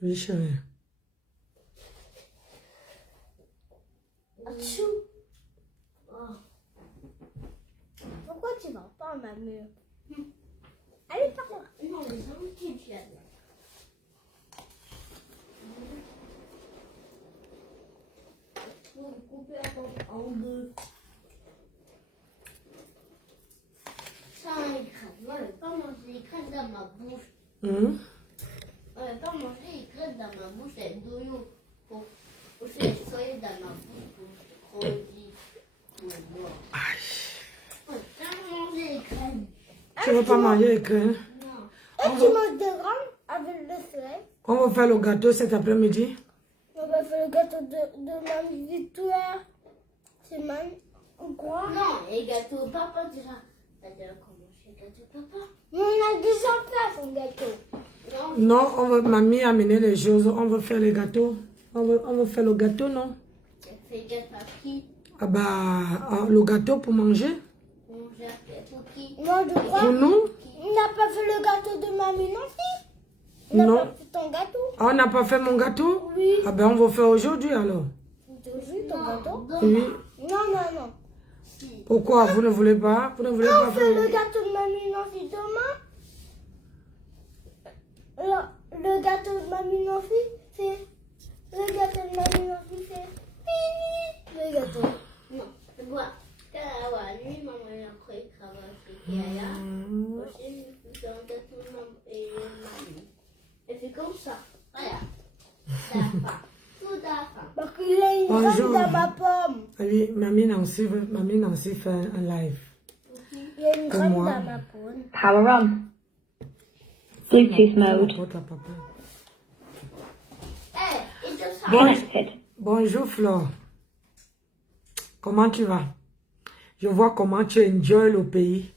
Oui, chérie. Achou. Oh. Pourquoi tu vas pas, mamie? Allez, par là. Non, les gens qui viennent. Pour couper en deux. Ça, un écran. Moi, je vais pas manger l'écran dans ma bouche. On va pas manger les crêpes dans ma bouche, c'est douillou. Pour faire soyer dans ma bouche, pour grandir. On va pas manger les crêpes. Tu veux pas manger les crêpes? Non. Et tu manges des rames avec le soleil? On va faire le gâteau cet après-midi. On va faire le gâteau de Mamie Victoire. C'est Mamie ou quoi? Non, les gâteaux papa déjà. T'as déjà commencé le gâteau papa? On a déjà fait son gâteau. Non, on va, mamie amener les choses, on va faire les gâteaux. On va faire le gâteau, non? Tu fais gâteau à qui? Ah bah, le gâteau pour manger. Manger pour qui? Non, je crois. Pour nous? On n'a pas fait le gâteau de mamie non plus. On n'a Non. pas fait ton gâteau. Ah, on n'a pas fait mon gâteau? Oui. Ah ben, on va faire aujourd'hui alors. Aujourd'hui, ton gâteau? Oui. Non. Pourquoi? Vous ne voulez pas? Vous ne voulez pas On fait le gâteau de mamie Nancy demain. Le gâteau de mamie Nancy, c'est... Le gâteau de mamie Nancy, c'est... Fini. Le gâteau. Non, c'est quoi? Lui, maman, il a cru qu'il travaille. Aussi, je fais un gâteau de mamie et mamie. Et c'est comme ça. Voilà. Tout à fait. Parce qu'il a une Bonjour. graine dans ma pomme. Ah oui, mamie Nancy fait un live. Il y a une Pour graine moi. dans ma pomme. Power on. Bluetooth mode. Apporte à papa. Eh, it just Connected. Bonjour Flore. Comment tu vas? Je vois comment tu enjoy le pays.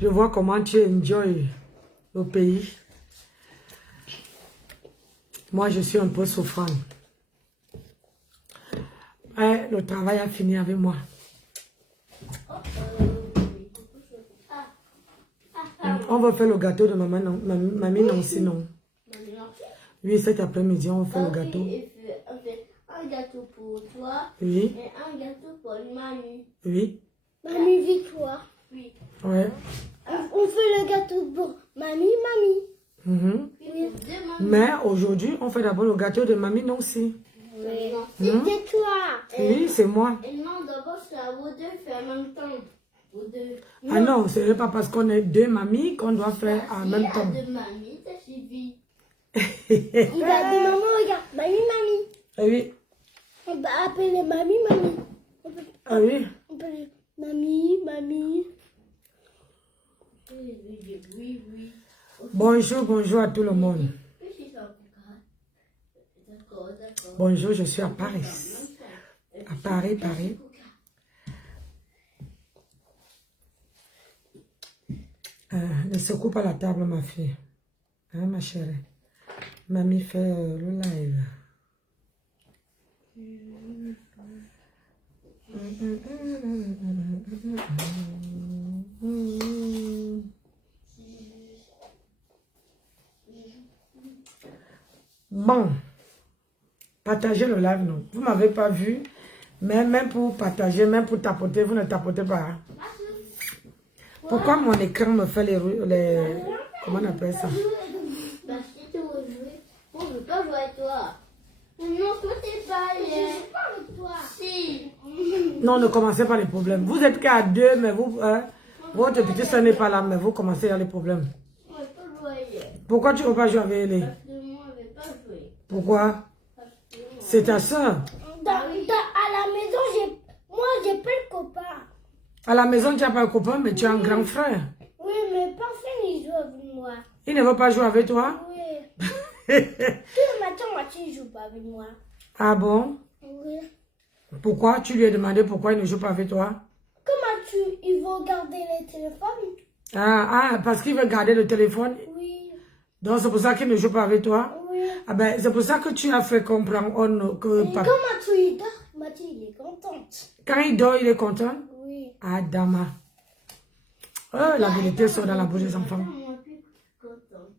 Je vois comment tu enjoy le pays. Moi, je suis un peu souffrante. Eh, le travail a fini avec moi. On va faire le gâteau de mamie Nancy, non? Oui, cet après-midi, on va faire le gâteau. On fait un gâteau pour toi Oui, et un gâteau pour mamie. oui, Mamie Victoire. Oui. ouais. On fait le gâteau pour mamie. Mhm. Oui. Mais aujourd'hui, on fait d'abord le gâteau de mamie Nancy. Oui. C'était toi. Oui, c'est moi. Et non, d'abord, c'est à vous deux faire en même temps. Vous deux. Ah non, ce n'est pas parce qu'on est deux mamies qu'on doit faire en même temps. Il y a deux mamies, ça suffit. Il y a deux mamans, regarde. Mamie. Ah oui, On va appeler mamie. ah oui. On peut dire mamie. Oui. Bonjour à tout le monde. D'accord. Bonjour, je suis à Paris. À Paris. Ne secoue pas la table, ma fille. Hein, ma chérie. Mamie fait le live. Bon. Partagez le live, non. Vous ne m'avez pas vu. Mais même pour partager, même pour tapoter, vous ne tapotez pas. Hein? Pourquoi mon écran me fait les comment on appelle ça? Bah, si tu veux jouer, on ne veut pas jouer avec toi. On Non, toi, t'es pas allé. Je pas avec toi. Si. Non, ne commencez pas les problèmes. Vous êtes qu'à deux, mais vous, votre petit soeur n'est pas là, mais vous commencez à les problèmes. On va pas jouer. Pourquoi tu ne veux pas jouer avec elle? Parce que moi, je vais pas jouer. Pourquoi? Parce que moi... C'est ta soeur. À la maison, j'ai pas de copain. À la maison, tu n'as pas un copain, mais tu as un grand frère. Oui, mais personne ne joue avec moi. Il ne veut pas jouer avec toi? Oui. Tout le matin, Mathieu ne joue pas avec moi. Ah bon? Oui. Pourquoi? Tu lui as demandé pourquoi il ne joue pas avec toi? Comment il veut garder les téléphones? Parce qu'il veut garder le téléphone. Oui. Donc c'est pour ça qu'il ne joue pas avec toi? Oui. Ah ben, c'est pour ça que tu as fait comprendre que... Et quand Mathieu il dort, Mathieu il est contente. Quand il dort, il est content? Oui. Ah, Dama. La vérité sort dans la bouche des enfants. Moi, je suis contente.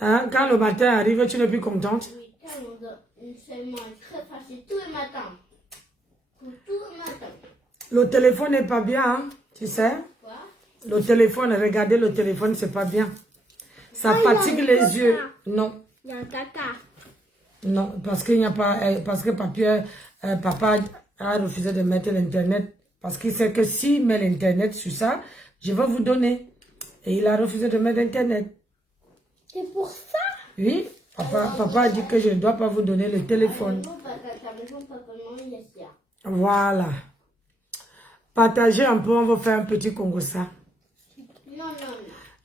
Hein? Quand le matin arrive, tu n'es plus contente? Oui, quand on dort une seule mange très facile tous les matins. Pour tout le matin. Le téléphone n'est pas bien, hein? Tu sais? Quoi? Le téléphone, regarder le téléphone, c'est pas bien. Ça fatigue les yeux. Non. Il y a un caca. Non, parce qu'il n'y a pas... parce que papa a refusé de mettre l'internet. Parce qu'il sait que s'il met l'internet sur ça, je vais vous donner. Et il a refusé de mettre l'internet. C'est pour ça? Oui, papa a dit que je ne dois pas vous donner le téléphone. Voilà. Partagez un peu, on va faire un petit Congo ça. Non, non, non.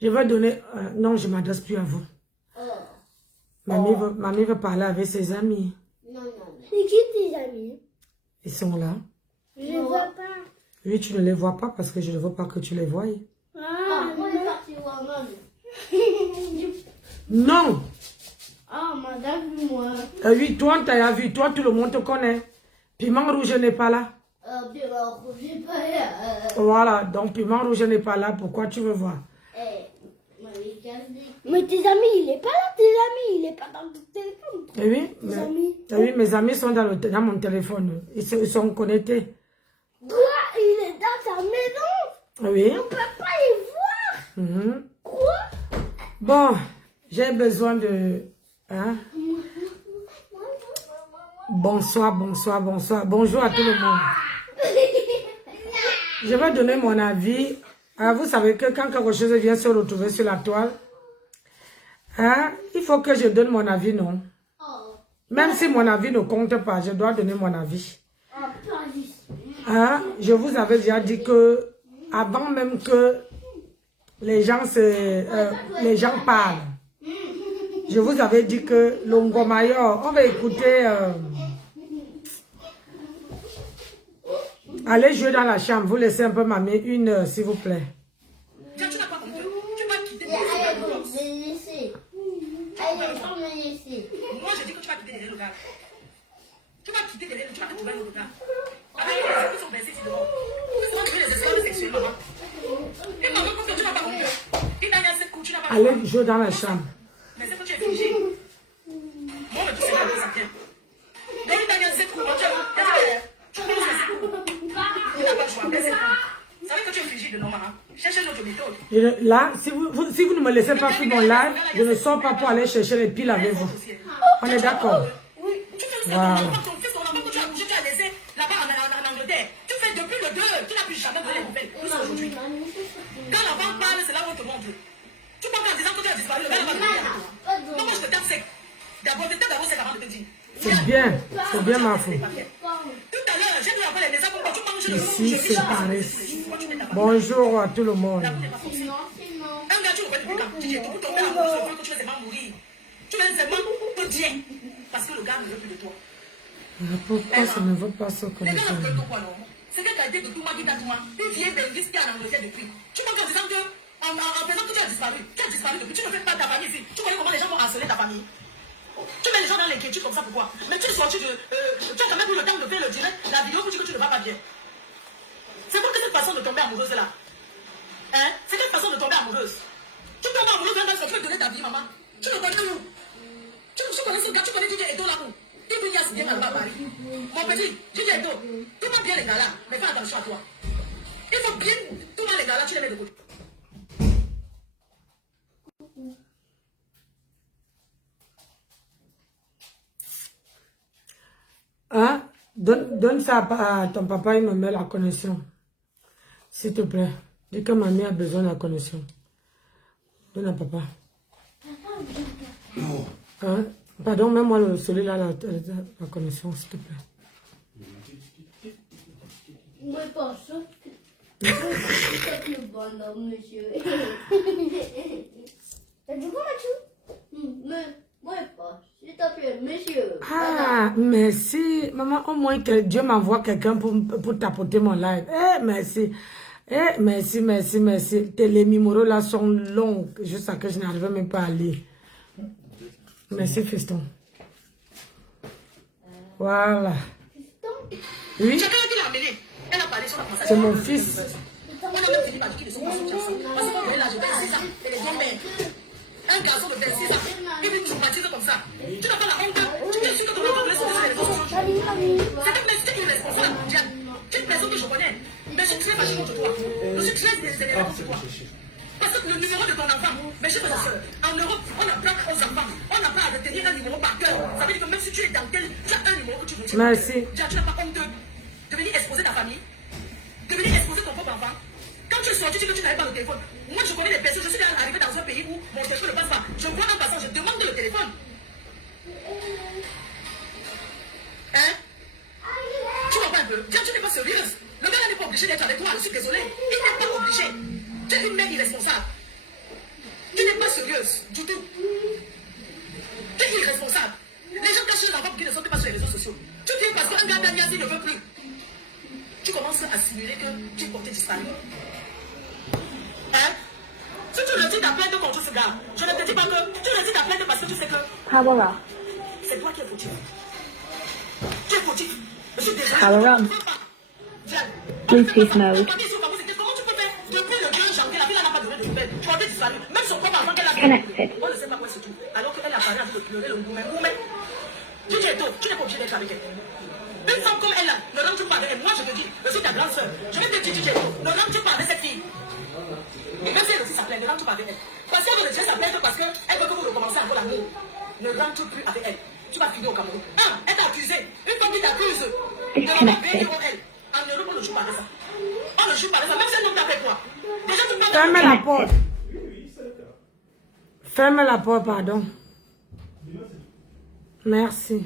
Je vais donner... non, je ne m'adresse plus à vous. Oh. Mamie veut parler avec ses amis. Non, non. C'est qui tes amis? Ils sont là. Je ne vois pas. Oui, tu ne les vois pas parce que je ne veux pas que tu les voies. Ah, moi, je parti voir maman. Non. Ah, madame, moi. Oui, toi, tu as vu. Toi, tout le monde te connaît. Piment rouge n'est pas là. Piment rouge n'est pas là. Voilà, donc piment rouge n'est pas là. Pourquoi tu veux voir? Mais tes amis, il n'est pas là, tes amis. Il n'est pas dans ton téléphone. Oui, mes amis sont dans mon téléphone. Ils sont connectés. Toi, il est dans ta maison. Oui. On ne peut pas les voir. Quoi? Bon, j'ai besoin de... Hein? Bonsoir, bonsoir, bonsoir. Bonjour à tout le monde. Je vais donner mon avis. Vous savez que quand quelque chose vient se retrouver sur la toile, il faut que je donne mon avis, non? Même si mon avis ne compte pas, je dois donner mon avis. Je vous avais déjà dit que avant même que les gens parlent, je vous avais dit que l'Ongomayor, on va écouter... allez jouer dans la chambre, vous laissez un peu mamie 1 heure, s'il vous plaît. Tu n'as pas compris. Tu vas quitter les laisser. Allez, on me laisser. Moi, je dis que tu vas quitter les locales. Tu vas quitter les locales, tu vas te trouver le local. Avec les gens qui sont versés ici devant. Ils vont trouver les esclaves sexuels, maman. Et maman, parce que tu n'as pas compris. Il n'a rien cette couche, tu n'as pas compris. Allez jouer dans la chambre. Mais c'est que tu es figé. Moi, mais tu sais pas que ça vient. Donc, il n'a rien cette couche. Tu as commencé cette couche. Il n'a pas joué. Vous savez que tu es figé de normal. Cherchez une autre méthode. Là, si vous ne me laissez pas faire mon live, je ne sors pas pour aller chercher les piles avec vous. On est d'accord? Oui. Tu fais Voilà. ton fils, ton enfant que tu as bougé, tu as laissé là-bas en Angleterre. Tu fais depuis le 2, tu n'as plus jamais donné les nouvelles. Jusqu'à aujourd'hui. Quand l'enfant parle, c'est là où on te montre. Tu parles en disant que tu as disparu, le gars va te dire. Non, moi je te tape sec. D'abord, tu d'abord sec avant de te dire. C'est bien ma faute. Tout à l'heure, j'ai vu après les exemples, tu manges le Ici, c'est Paris. Bonjour à tout le monde. Un gars, tu le vois depuis quand tu dis, pour tomber amoureux, que tu veux seulement mourir. Tu veux seulement te dire. Parce que le gars ne veut plus de toi. Pourquoi ça ne veut pas se Les gars connaître? ne veulent pas quoi, non? C'est que tu as été de tout moi qui t'a toi. Une vieille belle-fille qui est en Angleterre depuis. Tu m'as dit en disant que, en faisant que tu as disparu depuis. Tu ne fais pas ta famille ici. Tu connais comment les gens vont harceler ta famille. Tu mets les gens dans l'inquiétude comme ça, pourquoi? Mais tu es sorti de. Tu as quand même eu le temps de faire le direct, la vidéo pour dire que tu ne vas pas bien. C'est pour cette façon de tomber amoureuse là. Hein? C'est quelle façon de tomber amoureuse? Tu tombes amoureuse dans ce que tu veux donner ta vie, maman. Tu le connais où? Tu connais ce gars, tu connais DJ Edo là où? Il veut bien bien là-bas à Paris. Mon petit, DJ Edo, tu vas bien les gars là, mais fais attention à toi. Il faut bien, tout les gars là, tu les mets de côté. Donne ça à ton papa, il me met la connexion. S'il te plaît. Dis que mamie a besoin de la connexion. Donne à papa. Hein? Pardon, mets-moi celui-là, la connexion, s'il te plaît. Moi, pas ça. C'est le bonhomme, monsieur. T'as dit quoi, Mathieu? Moi, pas. S'il te plaît, monsieur. Ah, merci. Maman, au moins que Dieu m'envoie quelqu'un pour tapoter mon live. Eh, merci. Eh, merci. Les numéros là sont longs, jusqu'à que je n'arrive même pas à lire. Merci, fiston. Voilà. Oui. C'est mon fils. Un garçon de 26 ans, il vient traumatiser comme ça. Tu n'as pas la honte. Tu es sûr que ton enfant laisse sur les réseaux sociaux. C'est irresponsable, Diane. Tu es une personne que je connais. Mais je suis très fâchée contre toi. Je suis très énervée contre toi. Parce que le numéro de ton enfant, mes chers frères et sœurs, en Europe, on apprend aux enfants. On n'a pas à retenir un numéro par cœur. Ça veut dire que même si tu es dans tel, tu as un numéro que tu veux. Merci. Diane, tu n'as pas honte de venir exposer ta famille, de venir exposer ton propre enfant. Quand tu es sorti, tu dis que tu n'avais pas le téléphone. Moi, je connais des personnes, je suis arrivé dans un pays où mon téléphone ne passe pas. Je vois un passant, je demande le téléphone. Hein? Tu vois pas un peu? Tiens, tu n'es pas sérieuse. Le gars n'est pas obligé d'être avec toi, je suis désolée. Il n'est pas obligé. Tu es une mère irresponsable. Tu n'es pas sérieuse du tout. Tu es irresponsable. Les gens cachent les enfants qui ne sont pas sur les réseaux sociaux. Tu dis parce qu'un gars d'Agnès, il ne veut plus. Tu commences à simuler que tu es porté disparu. Hein? Si tu retires ta plainte contre ce gars, je ne te dis pas que tu retires ta plainte parce que tu sais que Power off. c'est toi qui es fautif. Tu es fautif. Je suis désolé. Power on. Bluetooth mode. Comment tu peux faire depuis le 2 janvier, la fille n'a pas donné de nouvelles. Tu as été disparu. Même son propre enfant qu'elle a Connected. on ne sait pas quoi c'est tout. Alors qu'elle apparaît avec de pleurer le gourmet. Tu es tôt, tu n'es pas obligé d'être avec elle. Une femme comme elle là, ne rentre pas avec elle. Moi je te dis, je suis ta grande soeur. Je vais te dire, tu es tôt. Ne rentre pas avec cette fille. Même si elle aussi s'appelle, ne rentre pas avec elle. Parce qu'elle veut retirer sa plainte parce qu'elle veut que vous recommencez encore l'amour. Ne rentre plus avec elle. Tu vas finir au Cameroun. Elle t'a accusé. Une femme qui t'accuse. Ne va pas payer pour elle. En Europe, on ne joue pas avec ça. On ne joue pas avec ça. Même si elle ne avec toi. Déjà, tu parles. Ferme la porte. Ferme la porte, pardon. Merci.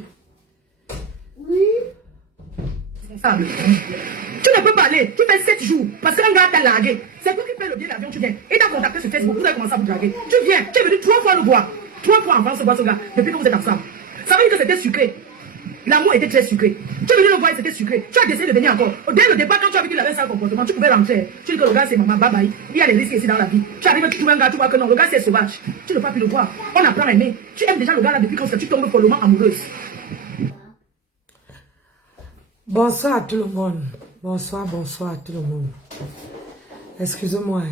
Tu ne peux pas aller. Tu fais 7 jours. Parce qu'un gars t'a largué. C'est toi qui fais le billet d'avion, tu viens. Il t'a contacté sur Facebook. Vous avez commencé à vous draguer. Tu viens. Tu es venu 3 fois le voir. 3 fois avant de voir ce gars. Depuis que vous êtes ensemble. Ça veut dire que c'était sucré. L'amour était très sucré. Tu es venu le voir et c'était sucré. Tu as décidé de venir encore. Dès le départ, quand tu as vu qu'il avait ça comportement, tu pouvais rentrer. Tu dis que le gars c'est maman, bye bye. Il y a des risques ici dans la vie. Tu arrives, tu trouves un gars, tu vois que non, le gars c'est sauvage. Tu ne peux pas plus le voir. On apprend à aimer. Tu aimes déjà le gars là depuis quand tu tombes follement amoureuse. Bonsoir à tout le monde. Bonsoir à tout le monde. Excusez-moi.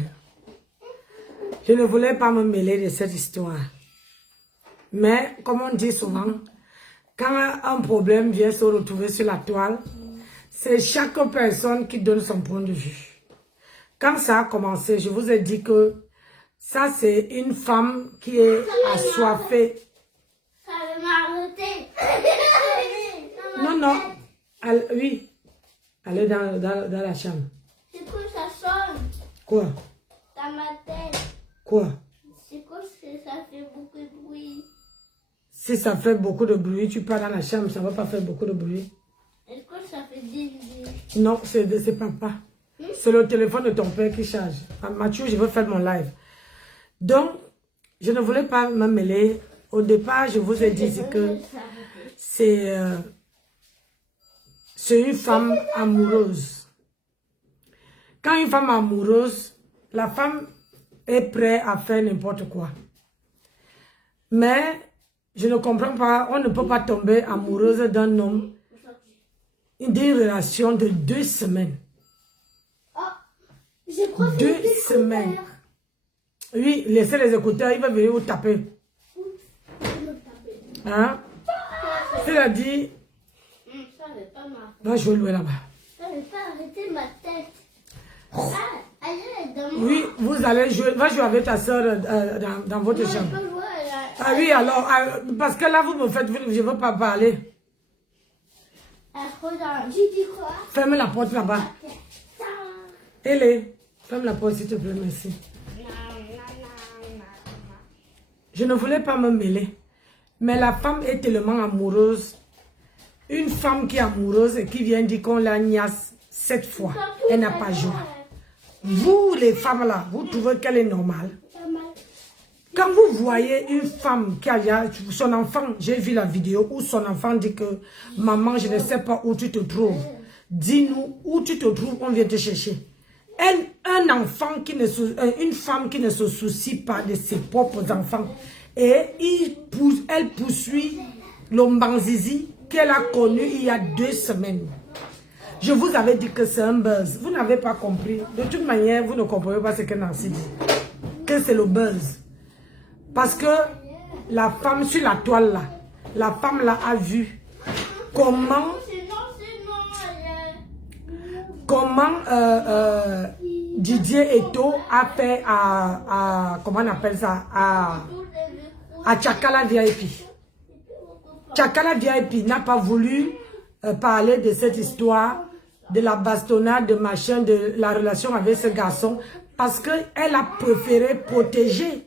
Je ne voulais pas me mêler de cette histoire. Mais, comme on dit souvent, quand un problème vient se retrouver sur la toile, c'est chaque personne qui donne son point de vue. Quand ça a commencé, je vous ai dit que ça c'est une femme qui est assoiffée. Ça m'a arrêté. Non. Oui. Elle est dans la chambre. C'est quoi ça sonne? Quoi? Dans ma tête. Quoi? C'est quoi ça fait beaucoup de bruit? Si ça fait beaucoup de bruit, tu pars dans la chambre, ça ne va pas faire beaucoup de bruit. Est-ce que ça fait ding? Non, c'est papa. C'est le téléphone de ton père qui charge. Mathieu, je veux faire mon live. Donc, je ne voulais pas me mêler. Au départ, je vous ai dit que c'est une femme amoureuse. Quand une femme est amoureuse, la femme est prête à faire n'importe quoi. Mais, je ne comprends pas, on ne peut pas tomber amoureuse d'un homme d'une relation de 2 semaines. J'ai profité 2 semaines. Oui, laissez les écouteurs, il va venir vous taper. Hein? C'est-à-dire, va jouer là-bas. Ça ne pas arrêter ma tête. Elle est dans moi. Oui, vous allez jouer, va jouer avec ta soeur dans votre Non, chambre. je peux jouer, là. Ah oui, alors, parce que là, vous me faites, je ne veux pas parler. Regarde, tu dis quoi? Ferme la porte là-bas. Télé, ferme la porte s'il te plaît, merci. Je ne voulais pas me mêler. Mais la femme est tellement amoureuse. Une femme qui est amoureuse et qui vient dire qu'on la niasse 7 fois. Elle n'a pas joie. Vous, les femmes là, vous trouvez qu'elle est normale? Quand vous voyez une femme qui a son enfant, j'ai vu la vidéo où son enfant dit que maman, je ne sais pas où tu te trouves. Dis-nous où tu te trouves, on vient te chercher. Un enfant une femme qui ne se soucie pas de ses propres enfants. Et elle poursuit l'Ombanzizi qu'elle a connu il y a 2 semaines. Je vous avais dit que c'est un buzz. Vous n'avez pas compris. De toute manière, vous ne comprenez pas ce que Nancy dit. Que c'est le buzz. Parce que la femme sur la toile là, la femme là a vu comment Didier Eto a fait comment on appelle ça, à Tchakala VIP. Tchakala VIP n'a pas voulu parler de cette histoire, de la bastonnade, de machin, de la relation avec ce garçon, parce qu'elle a préféré protéger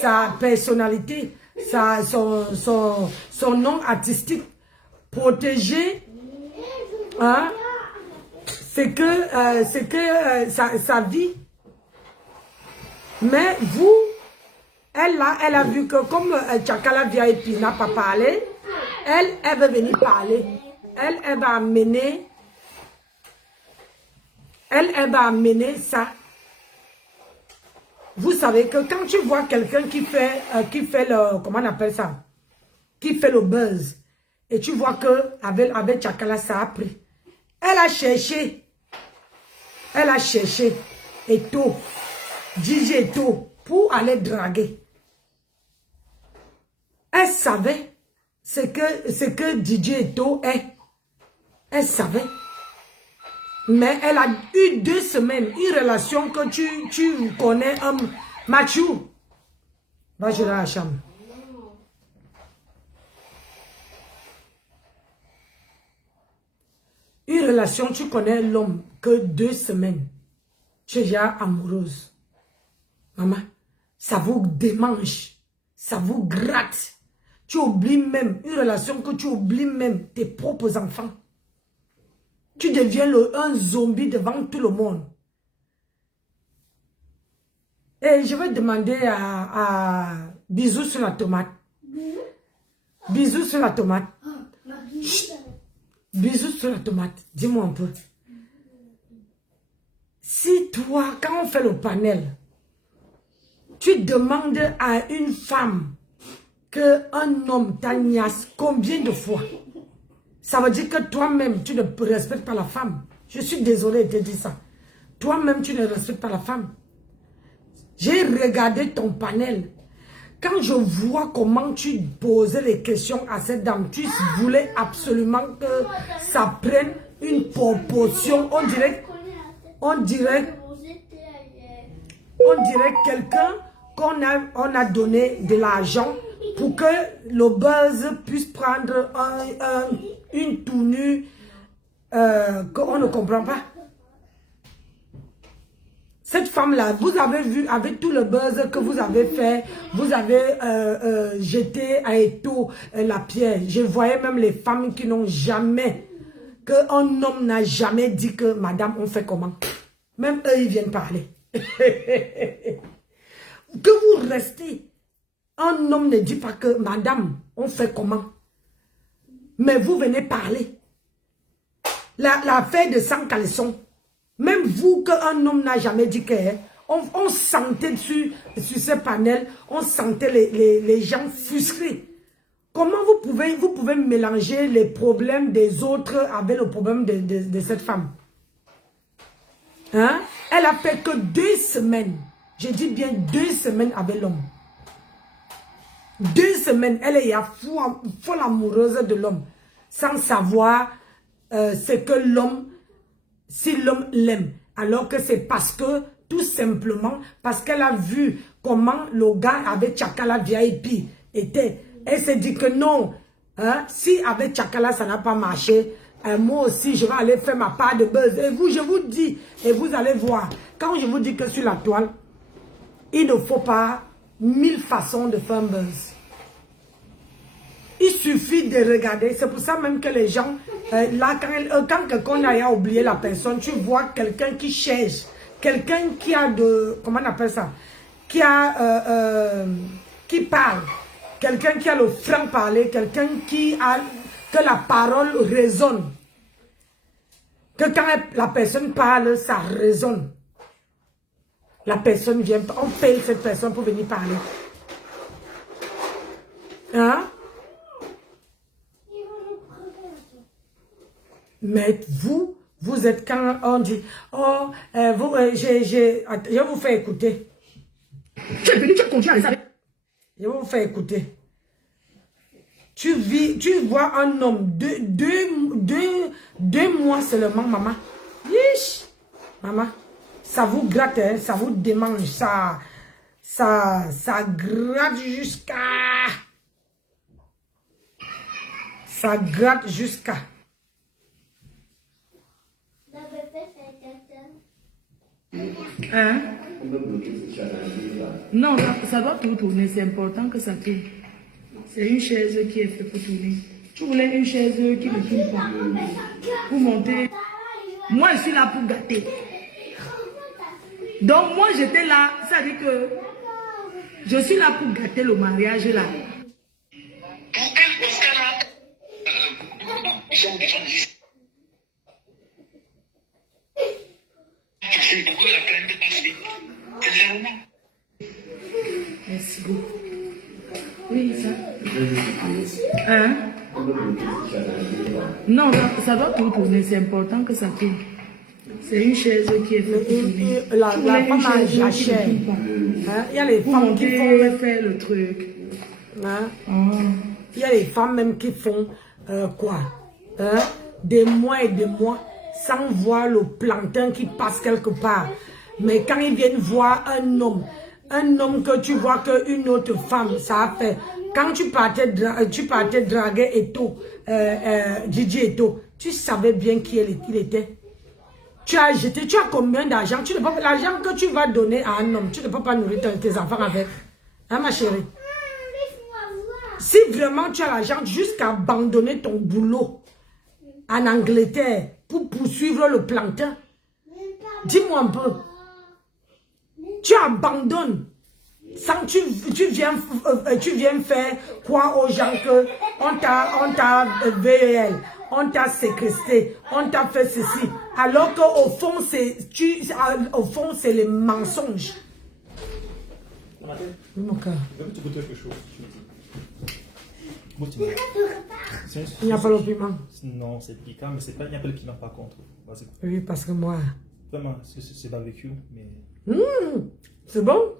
sa personnalité, son nom artistique, protéger sa vie. Mais vous, elle a vu que comme Tchakala VIP n'a pas parlé, elle veut venir parler. Elle va amener ça. Vous savez que quand tu vois quelqu'un qui fait le, comment on appelle ça, qui fait le buzz, et tu vois que avec Tchakala ça a pris. Elle a cherché Eto, DJ Eto, pour aller draguer. Elle savait ce que DJ Eto est. Elle savait. Mais elle a eu 2 semaines, une relation que tu connais, Mathieu. Va jouer dans la chambre. Une relation, tu connais l'homme que 2 semaines. Tu es déjà amoureuse. Maman, ça vous démange. Ça vous gratte. Tu oublies même, une relation que tu oublies même tes propres enfants. Tu deviens un zombie devant tout le monde. Et je vais demander à Bisous sur la tomate. Bisous sur la tomate. Chut. Bisous sur la tomate. Dis-moi un peu. Si toi, quand on fait le panel, tu demandes à une femme qu'un homme t'agnasse combien de fois? Ça veut dire que toi-même, tu ne respectes pas la femme. Je suis désolée de te dire ça. Toi-même, tu ne respectes pas la femme. J'ai regardé ton panel. Quand je vois comment tu posais les questions à cette dame, tu voulais absolument que ça prenne une proportion. On dirait quelqu'un qu'on a donné de l'argent pour que le buzz puisse prendre une tournure qu'on ne comprend pas. Cette femme-là, vous avez vu avec tout le buzz que vous avez fait, vous avez jeté à Eto la pierre. Je voyais même les femmes qui n'ont jamais, qu'un homme n'a jamais dit que madame, on fait comment. Même eux, ils viennent parler. Que vous restez. Un homme ne dit pas que madame, on fait comment. Mais vous venez parler. L'affaire de sans caleçon. Même vous, qu'un homme n'a jamais dit que... On sentait sur ce panel, on sentait les gens frustrés. Comment vous pouvez mélanger les problèmes des autres avec le problème de cette femme? Hein? Elle a fait que 2 semaines. Je dis bien 2 semaines avec l'homme. 2 semaines, elle est folle amoureuse de l'homme. Sans savoir ce que l'homme... Si l'homme l'aime, alors que c'est parce que, tout simplement, parce qu'elle a vu comment le gars avec Tchakala VIP était. Elle s'est dit que non, Hein? Si avec Tchakala, ça n'a pas marché, moi aussi, je vais aller faire ma part de buzz. Et vous, je vous dis, et vous allez voir, quand je vous dis que sur la toile, il ne faut pas 1000 façons de faire un buzz. Il suffit de regarder. C'est pour ça même que les gens, là, quand quelqu'un a oublié la personne, tu vois quelqu'un qui cherche, quelqu'un qui a de, comment on appelle ça, qui parle, quelqu'un qui a le franc-parler, quelqu'un qui a, que la parole résonne. Que quand la personne parle, ça résonne. La personne vient, on paye cette personne pour venir parler. Hein? Mais vous êtes quand on dit, oh, je vais vous faire écouter. Tu es venu, tu continues à les savoir. Je vais vous faire écouter. Tu vois un homme, deux mois seulement, maman. Yish, maman, ça vous gratte, hein, ça vous démange, ça gratte jusqu'à... Ça gratte jusqu'à... Hein? Non, ça doit tout tourner, c'est important que ça tourne. C'est une chaise qui est faite pour tourner. Tu voulais une chaise qui ne tourne pas. Pour monter. Moi, je suis là pour gâter. Donc, moi, j'étais là. Ça dit que je suis là pour gâter le mariage là. Merci beaucoup. Oui, ça. Hein? Non, ça doit tout tourner. C'est important que ça tourne. C'est une chaise qui est faite pour tourner. La femme a cher. Il y a les femmes qui font faire le truc. Hein? Il y a les femmes même qui font quoi? Hein? Des mois et des mois sans voir le plantain qui passe quelque part. Mais quand ils viennent voir un homme que tu vois qu'une autre femme, ça a fait. Quand tu partais draguer Eto, Gigi Eto, tu savais bien qui il était. Tu as combien d'argent? L'argent que tu vas donner à un homme, tu ne peux pas nourrir tes enfants avec. Hein, ma chérie? Si vraiment tu as l'argent jusqu'à abandonner ton boulot en Angleterre pour poursuivre le plantain, dis-moi un peu. Tu abandonnes. Sans tu viens faire quoi aux gens que on t'a VL, on t'a séquestré, on t'a fait ceci. Alors qu'au fond, c'est les mensonges. Mon cœur. Il n'y a pas le piment. Non, c'est piquant, mais c'est pas, il n'y a pas le piment par contre. Oui, parce que moi... Vraiment, c'est barbecue, mais... C'est bon?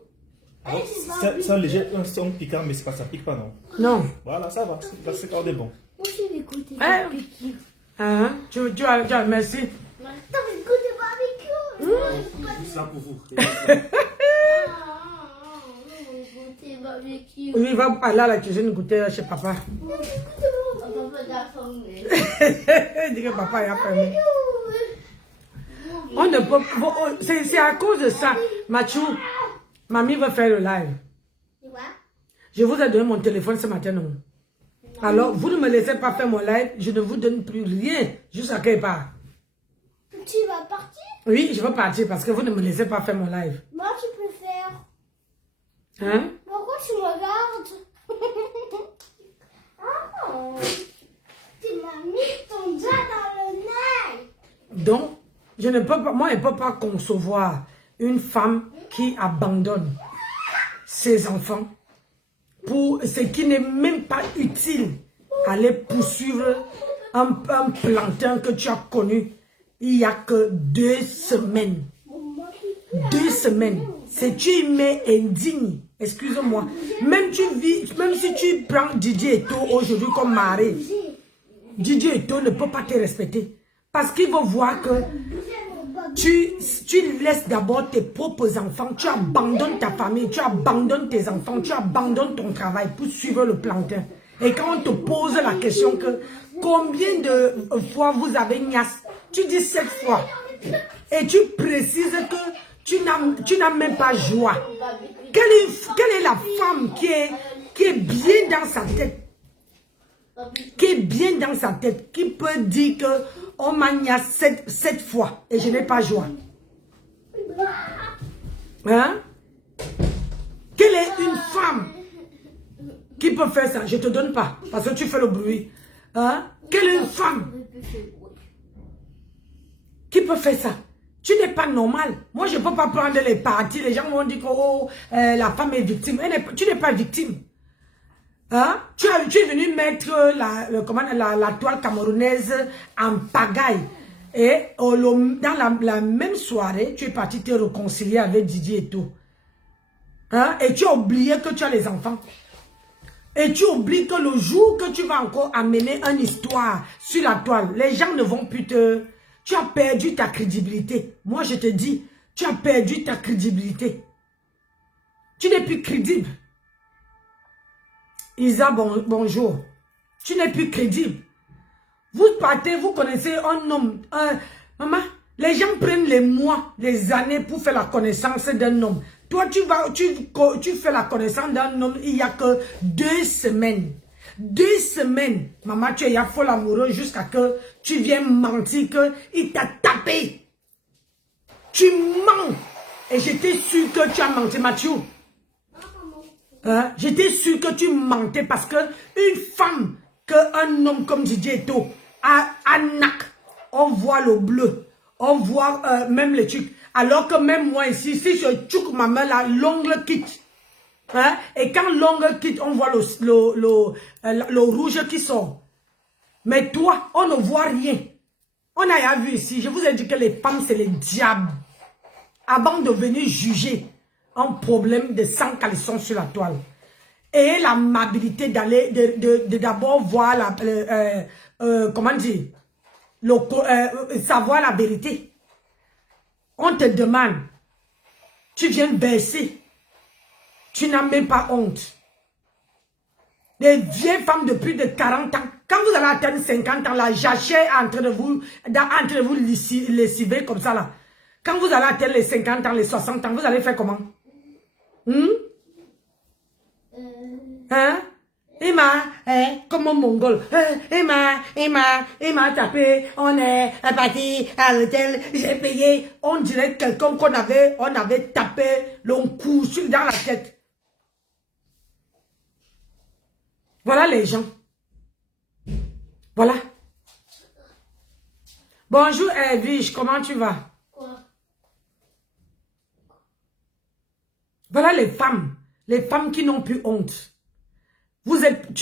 Alors, c'est léger, un son piquant, mais ça pique pas, non? Non. Voilà, ça va, c'est quand même bon. Moi, je vais goûter barbecue. Tu as, merci. T'as envie de goûter barbecue? Juste là pour vous. Oui, il va aller à la cuisine goûter chez papa. Il dit que papa a fermé. On ne peut pas. C'est à cause de ça. Mathieu, mamie va faire le live. Je vous ai donné mon téléphone ce matin, non? Alors, vous ne me laissez pas faire mon live, je ne vous donne plus rien jusqu'à quelque part. Tu vas partir? Oui, je vais partir parce que vous ne me laissez pas faire mon live. Moi, tu peux faire. Hein? Pourquoi tu me regardes? Oh, tu m'as mis ton doigt dans le nez. Donc, je ne peux pas, moi, je ne peux pas concevoir une femme qui abandonne ses enfants pour ce qui n'est même pas utile, aller poursuivre un plantain que tu as connu il n'y a que 2 semaines. 2 semaines. C'est tu m'es indigne. Excuse-moi. Même si tu prends Didier Eto aujourd'hui comme mari, Didier Eto ne peut pas te respecter. Parce qu'il va voir que tu laisses d'abord tes propres enfants, tu abandonnes ta famille, tu abandonnes tes enfants, tu abandonnes ton travail pour suivre le plantain. Et quand on te pose la question que combien de fois vous avez nias, tu dis 7 fois. Et tu précises que tu n'as même pas joie. Quelle est la femme qui est bien dans sa tête? Qui est bien dans sa tête, qui peut dire que on m'a nias 7 fois et je n'ai pas joie. Hein? Quelle est une femme qui peut faire ça? Je ne te donne pas parce que tu fais le bruit. Hein? Quelle est une femme qui peut faire ça? Tu n'es pas normal. Moi, je ne peux pas prendre les parties. Les gens vont dire que oh, la femme est victime. Tu n'es pas victime. Hein? Tu es venu mettre la toile camerounaise en pagaille. Et dans la même soirée, tu es parti te réconcilier avec Didier et tout. Hein? Et tu as oublié que tu as les enfants. Et tu oublies que le jour que tu vas encore amener une histoire sur la toile, les gens ne vont plus te... Tu as perdu ta crédibilité. Moi, je te dis, tu as perdu ta crédibilité. Tu n'es plus crédible. Isa, bonjour. Tu n'es plus crédible. Vous partez, vous connaissez un homme. Maman, les gens prennent les mois, les années pour faire la connaissance d'un homme. Toi, tu fais la connaissance d'un homme il n'y a que 2 semaines. 2 semaines. Maman, tu es folle amoureux jusqu'à que tu viennes mentir qu'il t'a tapé. Tu mens. Et j'étais sûre que tu as menti, Mathieu. Hein? J'étais sûre que tu mentais parce que une femme, qu'un homme comme Didier Eto, à NAC, on voit le bleu. On voit même les trucs. Alors que même moi ici, si je tchouk ma main là, l'ongle quitte. Hein? Et quand l'ongle quitte, on voit le rouge qui sort. Mais toi, on ne voit rien. On a vu ici, je vous ai dit que les femmes, c'est les diables. Avant de venir juger un problème de 100 caleçons sur la toile. Et l'amabilité d'aller, de d'abord voir comment dire, savoir la vérité. On te demande, tu viens baisser. Tu n'as même pas honte. Les vieilles femmes de plus de 40 ans, quand vous allez atteindre 50 ans, la jachère entre vous lessiver comme ça là. Quand vous allez atteindre les 50 ans, les 60 ans, vous allez faire comment? Hein? Il m'a, comme un mongol, il m'a tapé, on est parti à l'hôtel, j'ai payé, on dirait quelqu'un on avait tapé le coup dans la tête. Voilà les gens. Voilà. Bonjour Edwige, comment tu vas? Quoi? Voilà les femmes qui n'ont plus honte. Vous êtes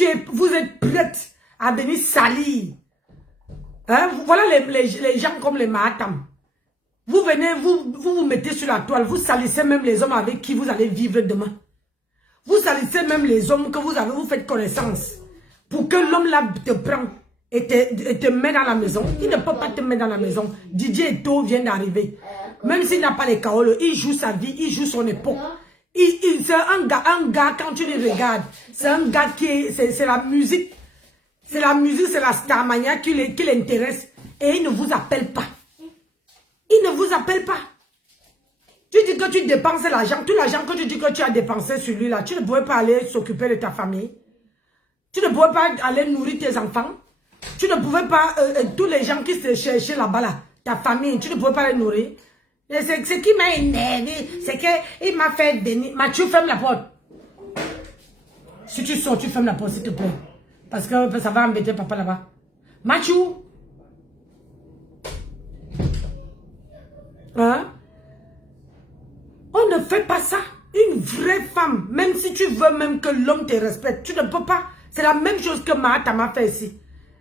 prêtes à venir salir. Hein? Voilà les gens comme les Mahatam. Vous venez, vous mettez sur la toile, vous salissez même les hommes avec qui vous allez vivre demain. Vous salissez même les hommes que vous faites connaissance. Pour que l'homme là te prenne et te met dans la maison. Il ne peut pas te mettre dans la maison. Didier Eto vient d'arriver. Même s'il n'a pas les kaolos, il joue sa vie, il joue son époque. C'est un gars, quand tu le regardes, c'est un gars c'est la musique. C'est la musique, c'est la starmania qui l'intéresse. Et il ne vous appelle pas. Il ne vous appelle pas. Tu dis que tu dépenses l'argent, tout l'argent que tu dis que tu as dépensé sur lui là, tu ne pouvais pas aller s'occuper de ta famille. Tu ne pouvais pas aller nourrir tes enfants. Tu ne pouvais pas, tous les gens qui se cherchaient là-bas là, ta famille, tu ne pouvais pas les nourrir. Ce qui m'a énervé, c'est qu'il m'a fait venir. Mathieu, ferme la porte. Si tu sors, tu fermes la porte, s'il te plaît. Parce que ça va embêter papa là-bas. Mathieu. Hein? On ne fait pas ça. Une vraie femme, même si tu veux même que l'homme te respecte, tu ne peux pas. C'est la même chose que Mahata m'a fait ici.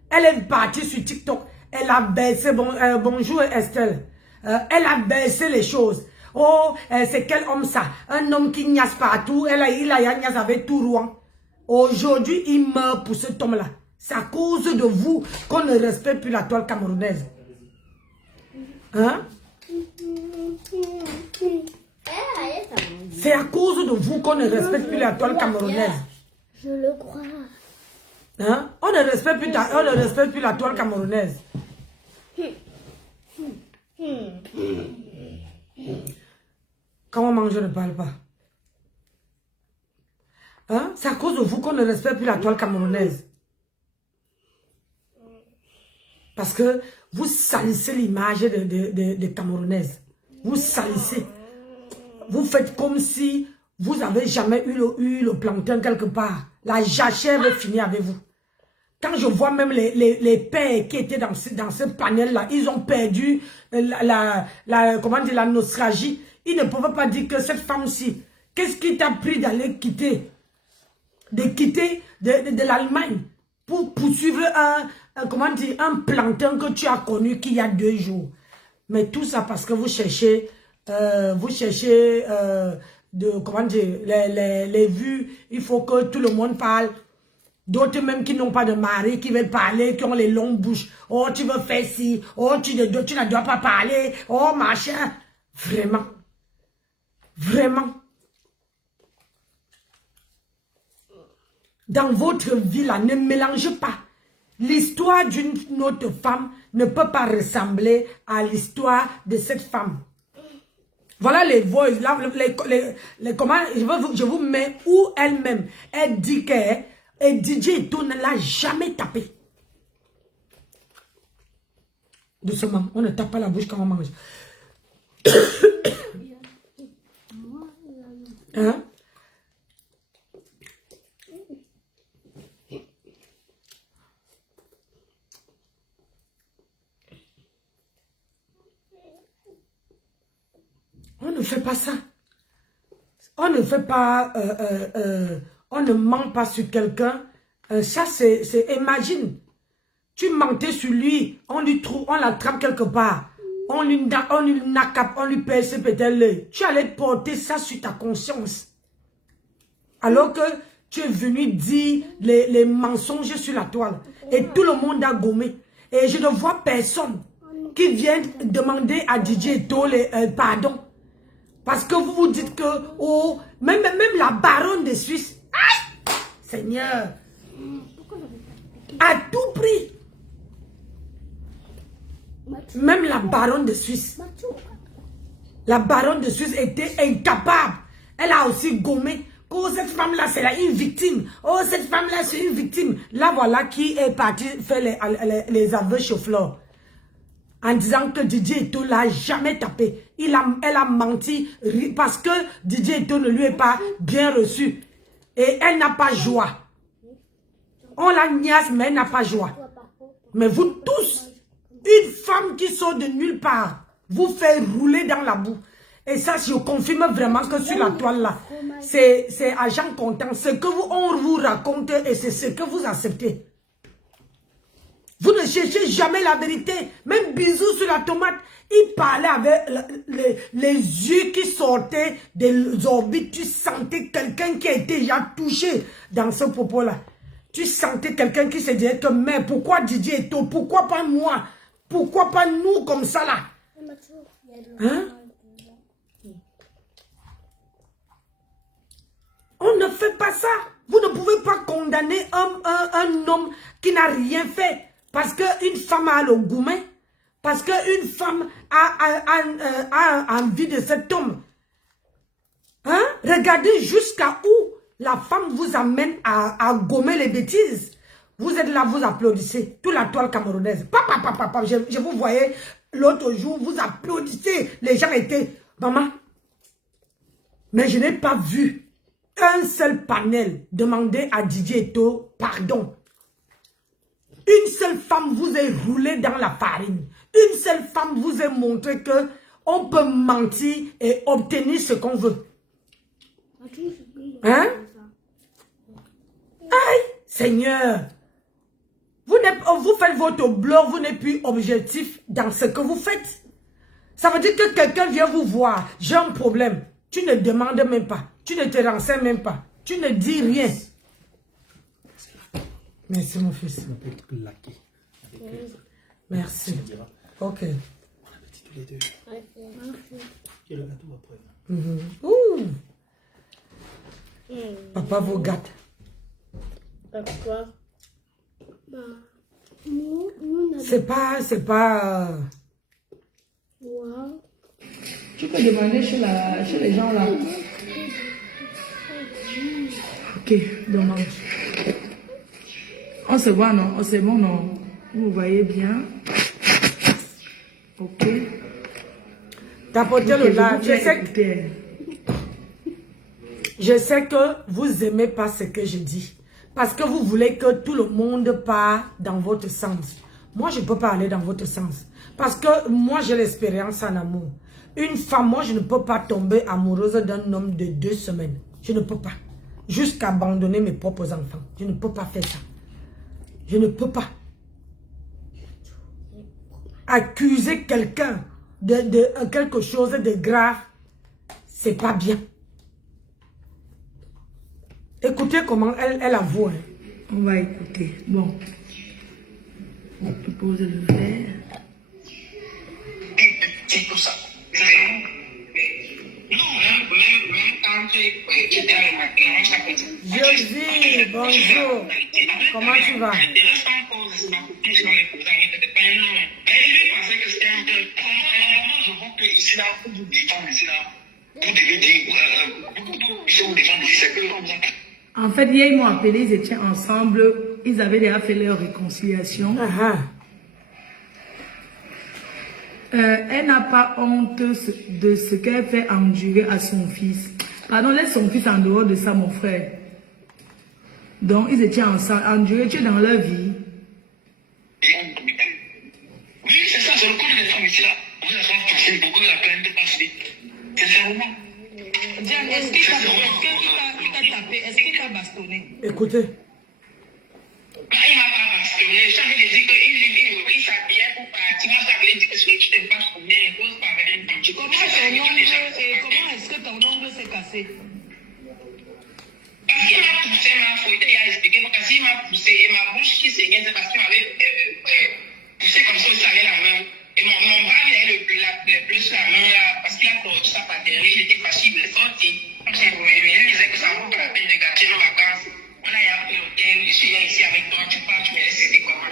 Elle est partie sur TikTok. Elle a baissé, bonjour Estelle. Elle a baissé les choses. Oh, c'est quel homme ça? Un homme qui niasse partout. Il a niasse avec tout Rouen. Aujourd'hui, il meurt pour cet homme-là. C'est à cause de vous qu'on ne respecte plus la toile camerounaise. Hein? C'est à cause de vous qu'on ne respecte plus la toile camerounaise. Je le crois. Hein? On ne respecte plus la toile camerounaise. Quand on mange, je ne parle pas. Hein? C'est à cause de vous qu'on ne respecte plus la toile camerounaise. Parce que vous salissez l'image des Camerounaises. Vous salissez. Vous faites comme si vous n'avez jamais eu le plancton quelque part. La jachère veut finir avec vous. Quand je vois même les pères qui étaient dans ce panel-là, ils ont perdu la nostalgie. Ils ne peuvent pas dire que cette femme-ci, qu'est-ce qui t'a pris d'aller quitter? De quitter de l'Allemagne pour poursuivre un plancton que tu as connu qu'il y a 2 jours. Mais tout ça parce que vous cherchez les vues. Il faut que tout le monde parle. D'autres même qui n'ont pas de mari, qui veulent parler, qui ont les longues bouches. Oh, tu veux faire ci. Oh, tu ne dois pas parler. Oh, machin. Vraiment. Vraiment. Dans votre vie, là, ne mélangez pas. L'histoire d'une autre femme ne peut pas ressembler à l'histoire de cette femme. Voilà les voix, là, comment, je vous mets où elle-même. Elle dit que DJ Eto ne l'a jamais tapé. Doucement, on ne tape pas la bouche quand on mange. Hein? On ne fait pas ça. On ne fait pas... on ne ment pas sur quelqu'un. Ça, c'est... Imagine. Tu mentais sur lui. On l'attrape quelque part. On lui nacape, on lui perce peut-être l'œil. Tu allais porter ça sur ta conscience. Alors que tu es venu dire les mensonges sur la toile. Et tout le monde a gommé. Et je ne vois personne qui vient demander à DJ Eto pardon. Parce que vous vous dites que, oh, même la baronne de Suisse, aïe, Seigneur, à tout prix, même la baronne de Suisse était incapable. Elle a aussi gommé. Oh, cette femme-là, c'est une victime. Oh, cette femme-là, c'est une victime. Là, voilà qui est parti faire les aveux chauffeurs. En disant que DJ Eto l'a jamais tapé. Elle a menti parce que DJ Eto ne lui est pas bien reçu. Et elle n'a pas joie. On la niaise, mais elle n'a pas joie. Mais vous tous, une femme qui sort de nulle part, vous fait rouler dans la boue. Et ça, je confirme vraiment que sur la toile là, c'est agent content. Ce que on vous raconte et c'est ce que vous acceptez. Vous ne cherchez jamais la vérité. Même Bisou sur la tomate, il parlait avec les yeux qui sortaient des orbites. Tu sentais quelqu'un qui a été déjà touché dans ce propos-là. Tu sentais quelqu'un qui se disait que, mais pourquoi DJ Eto? Pourquoi pas moi? Pourquoi pas nous comme ça là? Hein? On ne fait pas ça. Vous ne pouvez pas condamner un homme qui n'a rien fait. Parce qu'une femme a le gourmet, parce qu'une femme a envie de cet homme. Hein? Regardez jusqu'à où la femme vous amène à gommer les bêtises. Vous êtes là, vous applaudissez. Toute la toile camerounaise. Papa, je vous voyais l'autre jour, vous applaudissez. Les gens étaient... Maman, mais je n'ai pas vu un seul panel demander à DJ Eto pardon. Une seule femme vous est roulée dans la farine. Une seule femme vous est montré que on peut mentir et obtenir ce qu'on veut. Hein? Aïe, Seigneur. Vous faites votre blog, vous n'êtes plus objectif dans ce que vous faites. Ça veut dire que quelqu'un vient vous voir. J'ai un problème. Tu ne demandes même pas. Tu ne te renseignes même pas. Tu ne dis rien. Merci mon fils. Merci. Ok. On avait dit tous les deux. Et le gâteau après. Ouh. Papa vous gâte. Pourquoi? C'est pas... Wow. Tu peux demander chez les gens là. Ok, demande. On se voit, non? Oh, c'est bon, non? Vous me voyez bien? Ok. Tapotez Ok, le live. vais écouter. Je sais que vous aimez pas ce que je dis. Parce que vous voulez que tout le monde parte dans votre sens. Moi, je ne peux pas aller dans votre sens. Parce que moi, j'ai l'expérience en amour. Une femme, moi, je ne peux pas tomber amoureuse d'un homme de 2 semaines. Je ne peux pas. Jusqu'à abandonner mes propres enfants. Je ne peux pas faire ça. Je ne peux pas. Accuser quelqu'un de quelque chose de grave, c'est pas bien. Écoutez comment elle avoue. Hein. On va écouter. Bon. On peut poser le verre. C'est tout ça. Non, même quand j'étais avec ma cliente, ça peut dire. Je vis, bonjour. Comment tu vas? Il reste encore ma copine sur les cousins, mais c'était pas énorme. Et lui pensait que c'était un peu. Moi, je vois que ici, là, pour vous défendre, ici, là, vous devez dire, il faut vous défendre ici, c'est que vous en. En fait, hier, ils m'ont appelé, ils étaient ensemble, ils avaient déjà fait leur réconciliation. Elle n'a pas honte de ce qu'elle fait endurer à son fils. Pardon, laisse son fils en dehors de ça, mon frère. Donc, ils étaient ensemble, endurés, tu es dans leur vie. Oui, c'est ça, c'est le coup des femmes ici, là. Vous avez passé beaucoup de la plainte de passer. C'est vraiment. Diane, est-ce qu'il t'a tapé? Est-ce qu'il t'a bastonné? Écoutez. Il m'a pas bastonné. Ça veut dire qu'il s'habillait pour partir. Moi, ça veut dire que je ne passe pour bien. Il pose pas avec un petit. Comment est-ce que ton ongle s'est cassé? Parce qu'il m'a poussé, m'a fouetté, il a expliqué. Parce qu'il m'a poussé et ma bouche qui saignait, c'est parce qu'il m'avait poussé comme ça, il savait la main. Et mon bras, il avait le plus la main là, parce qu'il a tordu sa paternité, il était fâché, il est sorti. Comme c'est pour lui, il disait que ça vaut pas la peine de gâcher nos vacances. Voilà, il y a pris l'hôtel, je suis ici avec toi, tu pars, tu me laisses aider comment.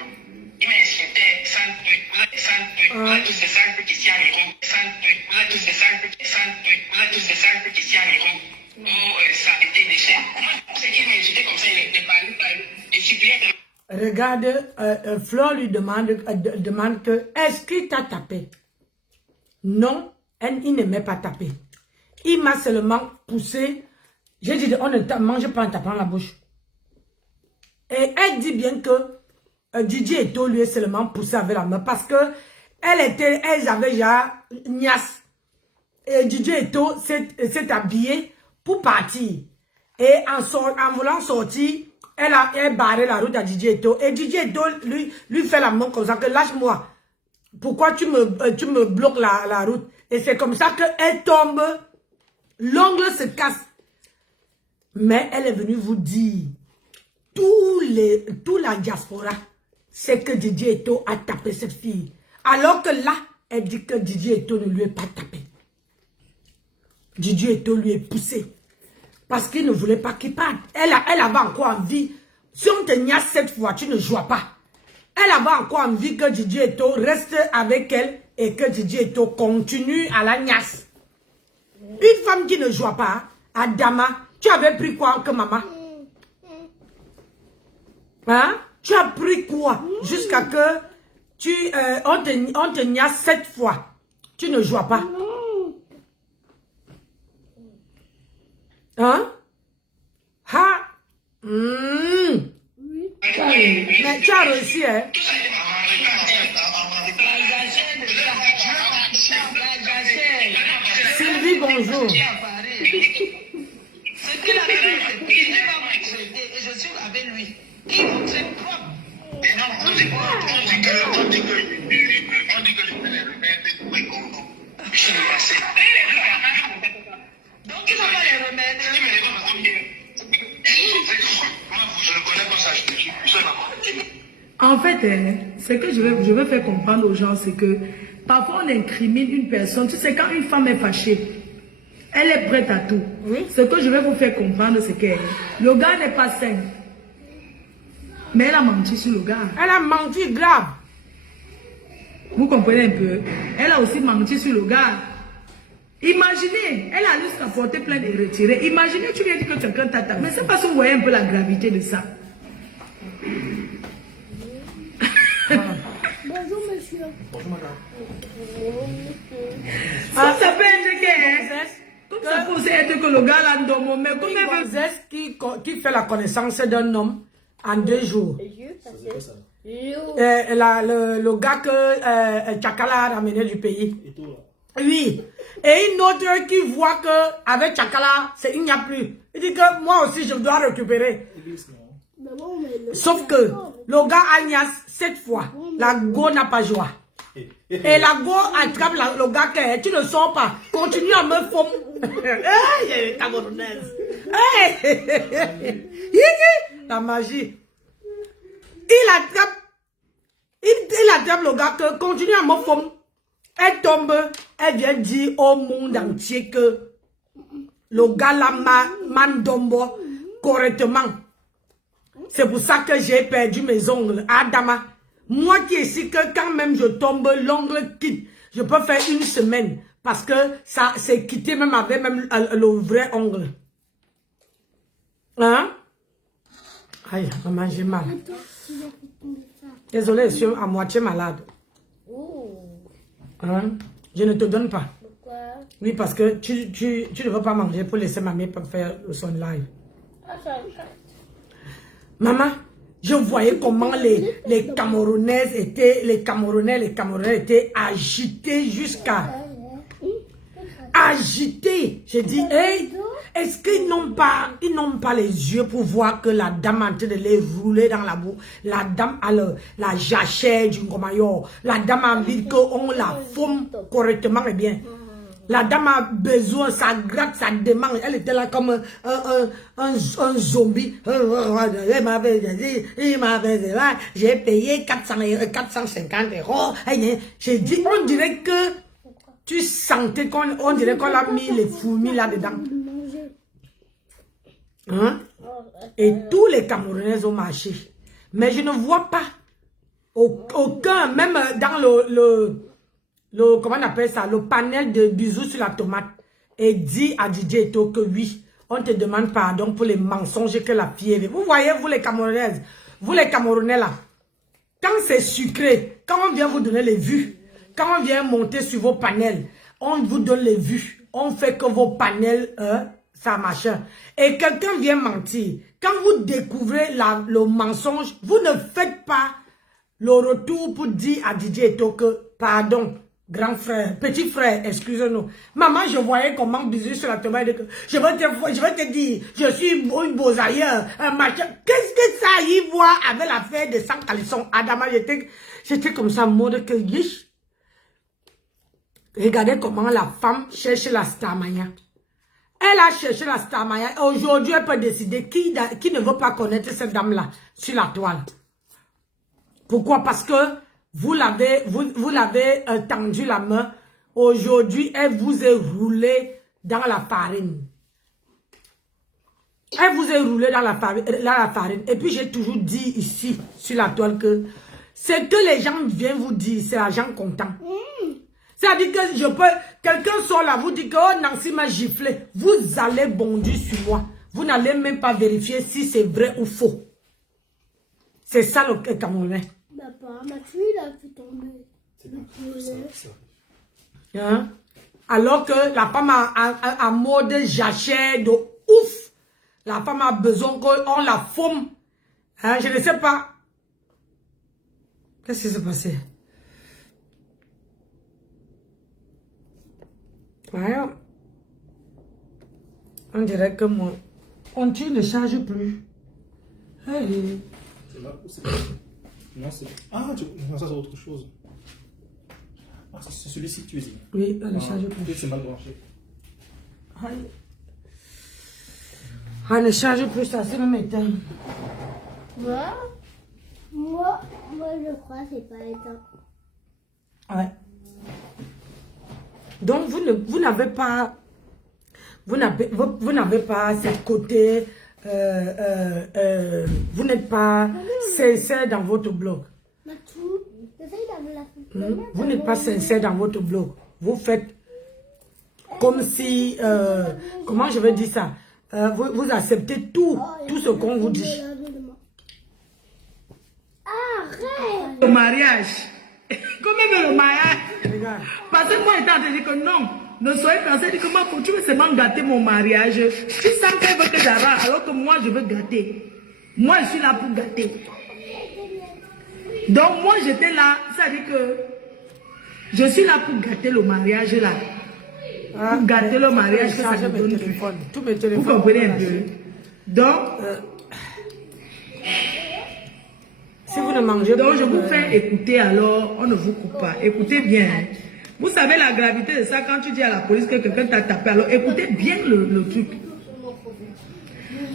Il m'a insulté, sale truc, vous êtes sale truc, vous êtes tous ces sales trucs ici à Miron, sale truc, vous êtes tous ces sales trucs, sale truc, vous êtes tous ces sales trucs ici à Miron. Oh, ça a été déchet. Moi, c'est qu'il m'a insulté comme ça, il est parlé, et suppliait. Regarde, Flore lui demande que est-ce qu'il t'a tapé? Non, il ne m'a pas tapé. Il m'a seulement poussé. J'ai dit, on ne mange pas en tapant la bouche. Et elle dit bien que Didier Eto lui est seulement poussé avec la main parce que elles avaient déjà niasse. Et Didier Eto s'est habillé pour partir. Et en voulant sortir, elle a barré la route à Didier Eto. Et Didier Eto lui fait la main comme ça, que lâche-moi. Pourquoi tu me bloques la route? Et c'est comme ça qu'elle tombe. L'ongle se casse. Mais elle est venue vous dire, tout la diaspora, c'est que Didier Eto a tapé cette fille. Alors que là, elle dit que Didier Eto ne lui est pas tapé. Didier Eto lui est poussé. Parce qu'il ne voulait pas qu'il parte. Elle avait encore envie. Si on te niaise cette fois, tu ne joues pas. Elle avait encore envie que Didier Eto reste avec elle et que Didier Eto continue à la niasse. Une femme qui ne joue pas, Adama, tu avais pris quoi que maman? Hein? Tu as pris quoi? Jusqu'à que on te niaise 7 fois. Tu ne joues pas. Hein? Ha? Mais tu as réussi, hein? Sylvie, bonjour. Ce qu'il a fait, c'est qu'il va m'accepter et je suis avec lui. Il vous traite propre. On dit que je peux les remettre pour les Congo. Je suis passé. Donc il va pas les remettre. Je ne connais pas ça, je te dis. En fait, ce que je veux faire comprendre aux gens, c'est que parfois on incrimine une personne. Tu sais, quand une femme est fâchée, elle est prête à tout. Oui. Ce que je vais vous faire comprendre, c'est que le gars n'est pas sain. Mais elle a menti sur le gars. Elle a menti grave. Vous comprenez un peu? Elle a aussi menti sur le gars. Imaginez, elle a juste apporté plainte et retiré. Imaginez, tu viens dire que quelqu'un t'a tapé. Mais c'est parce que vous voyez un peu la gravité de ça. Bonjour, monsieur. Bonjour, madame. Ça peut être que... Comme ça peut aussi être que le gars là, dans mon mec, comme elle veut... Gonzès qui fait la connaissance d'un homme en 2 jours. C'est quoi ça? Le gars que Tchakala a ramené du pays. Et tout là? Oui. Et une autre qui voit que avec Tchakala, il n'y a plus. Il dit que moi aussi je dois récupérer. Église, non? Mais bon, mais le... Sauf que le gars Agnès, cette fois, la go n'a pas joie. Et la go attrape le gars que tu ne sors pas. Continue à me fommer. Hey, Camerounaise. Hey. La magie. Il attrape le gars que continue à me fommer. Elle tombe, elle vient dire au monde entier que le gars là m'a dombo correctement. C'est pour ça que j'ai perdu mes ongles. Adama, moi qui est ici que quand même je tombe, l'ongle quitte. Je peux faire 1 semaine parce que ça c'est quitté même avec même le vrai ongle. Hein? Aïe, maman, j'ai mal. Désolée, je suis à moitié malade. Hein? Je ne te donne pas. Pourquoi? Oui, parce que tu ne veux pas manger pour laisser mamie faire son live. Maman, je voyais comment les Camerounaises étaient, les Camerounais étaient agités jusqu'à... Agités. J'ai dit, hey, est-ce qu'ils n'ont pas les yeux pour voir que la dame est en train de les rouler dans la boue. La dame a la jachère du Ngomayo. La dame a envie qu'on la forme correctement et bien. La dame a besoin, ça gratte, ça demande. Elle était là comme un zombie. Il m'avait dit, j'ai payé 450 €. J'ai dit, on dirait que tu sentais qu'on dirait qu'on a mis les fourmis là-dedans. Hein? Et tous les Camerounais ont marché. Mais je ne vois pas aucun, même dans comment on appelle ça, le panel de bisous sur la tomate, et dit à DJ Eto que oui, on te demande pardon pour les mensonges que la fille avait. Vous voyez, vous les Camerounaises, vous les Camerounais là, quand c'est sucré, quand on vient vous donner les vues, quand on vient monter sur vos panels, on vous donne les vues, on fait que vos panels, ça machin. Et quelqu'un vient mentir. Quand vous découvrez le mensonge, vous ne faites pas le retour pour dire à DJ Eto que pardon. Grand frère, petit frère, excusez-nous. Maman, je voyais comment bisous sur la tomate. Je vais te dire, je suis une bosailleur, un machin. Qu'est-ce que ça y voit avec l'affaire de 100 caleçons? Adama, j'étais comme ça, mode que yish. Regardez comment la femme cherche la Starmania. Elle a cherché la Starmania. Aujourd'hui, elle peut décider qui ne veut pas connaître cette dame-là sur la toile. Pourquoi? Parce que vous l'avez tendu la main. Aujourd'hui, elle vous est roulée dans la farine. Elle vous est roulée dans la farine. Et puis, j'ai toujours dit ici, sur la toile, que c'est que les gens viennent vous dire, c'est l'argent comptant. C'est-à-dire que quelqu'un sort là, vous dit que oh, Nancy m'a giflé. Vous allez bondir sur moi. Vous n'allez même pas vérifier si c'est vrai ou faux. C'est ça le Camerounais. Papa, ma fille, il a fait tomber. Hein? Alors que la femme a mode jachère de ouf. La femme a besoin qu'on la forme. Hein? Je ne sais pas. Qu'est-ce qui s'est passé? Ouais. On dirait que moi, tu ne charge plus. Hey. C'est là où c'est. Non, c'est. Ah, non, ça c'est autre chose. Ah, c'est celui-ci que tu dis. Oui, elle ne charge plus. Peut-être c'est mal branché. Elle ne charge plus, ça c'est même éteint. Moi, je crois que c'est pas éteint. Ouais. Donc, vous n'avez pas ce côté vous n'êtes pas sincère dans votre blog. Vous n'êtes pas sincère dans votre blog. Vous faites comme si, comment je vais dire ça, vous acceptez tout ce qu'on vous dit. Le mariage. Comment le mariage? Regarde. Parce que moi, j'étais en train de dire que non, ne soyez pas dit que moi, tu veux seulement gâter mon mariage. Tu sens qu'elle veut que j'avance, alors que moi, je veux gâter. Moi, je suis là pour gâter. Donc, moi, j'étais là, ça dit que je suis là pour gâter le mariage là. Pour gâter le mariage, que ça me donne plus. Tous mes téléphones. Vous comprenez un peu? Donc, si vous ne mangez pas. donc je vous fais écouter alors, on ne vous coupe pas. Écoutez bien. Vous savez la gravité de ça quand tu dis à la police que quelqu'un t'a tapé. Alors écoutez bien le truc.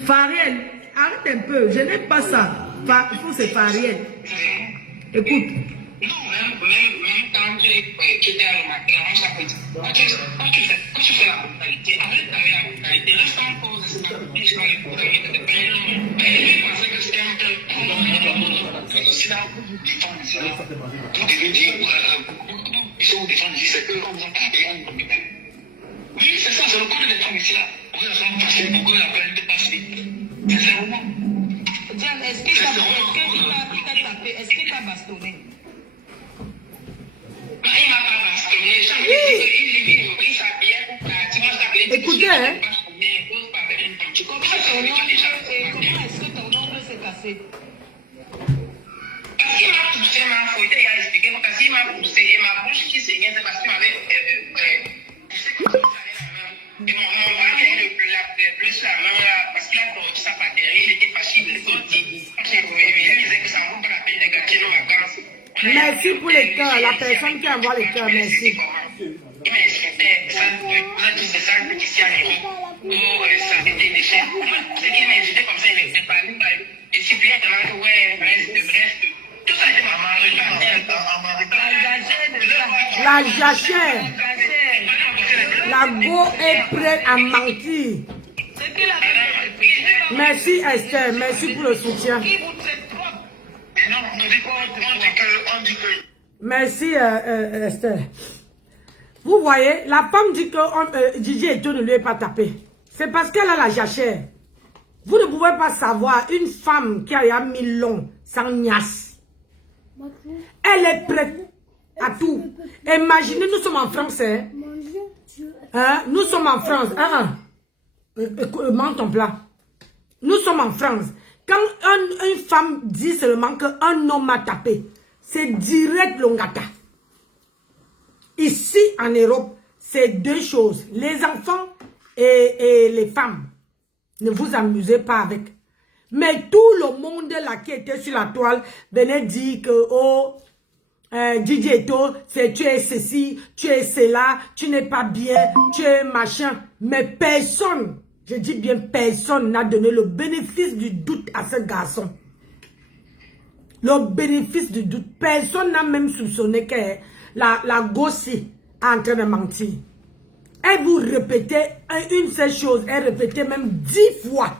Fariel, arrête un peu. Je n'aime pas ça. C'est Fariel. Écoute. Non, même quand tu étais à le matin, on s'appelle. Quand tu fais la brutalité, arrête avec la brutalité. Reste en pause. C'est pas que je vais brutalité. Je pensais que c'était un peu. C'est là où vous défendez. Vous devez dire. Ils sont défendus. C'est que l'on vous a parlé. Oui, c'est ça. C'est le code des femmes ici là. Vous avez passé beaucoup la peine de passer. C'est ça vraiment. Diane, est-ce qu'il t'a tapé? Est-ce qu'il t'a bastonné? Il m'a pas bastonné. Il s'habillait pour partir. Écoutez, hein. Comment est-ce que ton ongle s'est cassé? Parce qu'il m'a poussé, m'a fouetté, il a expliqué. Parce qu'il m'a poussé et ma bouche qui saignait, c'est parce qu'il m'avait poussé comme ça, la main. Et mon bras, il a plus la main là, parce qu'il a porté sa batterie, il était fâché, il est sorti. Il disait que ça ne vaut pas la peine de gâcher nos vacances. Merci pour les cœurs, la personne qui envoie les cœurs, merci. Il m'a expliqué, vous avez dit c'est ça, le petit Cianiro. Oh, ça c'était des déchets. C'est qu'il m'a invité comme ça, il n'était pas lui. Et si bien que ouais, bref. Tout ça était maman, La jachère, la go est prête à mentir. Merci Esther, merci pour le soutien. Merci Esther. Vous voyez, la femme dit que Gigi Eto ne lui est pas tapé. C'est parce qu'elle a la jachère. Vous ne pouvez pas savoir une femme qui a mis long, sans niasse. Elle est prête à tout. Imaginez, nous sommes en France. Hein? Nous sommes en France. Mange ton plat. Nous sommes en France. Quand une femme dit seulement qu'un homme m'a tapé, c'est direct l'ongata. Ici, en Europe, c'est deux choses. Les enfants et les femmes. Ne vous amusez pas avec. Mais tout le monde là qui était sur la toile venait dire que, oh, Gigi Eto, tu es ceci, tu es cela, tu n'es pas bien, tu es machin. Mais personne, je dis bien personne, n'a donné le bénéfice du doute à ce garçon. Le bénéfice du doute. Personne n'a même soupçonné que la gossie est en train de mentir. Elle vous répétait une seule chose, elle répétait même 10 fois.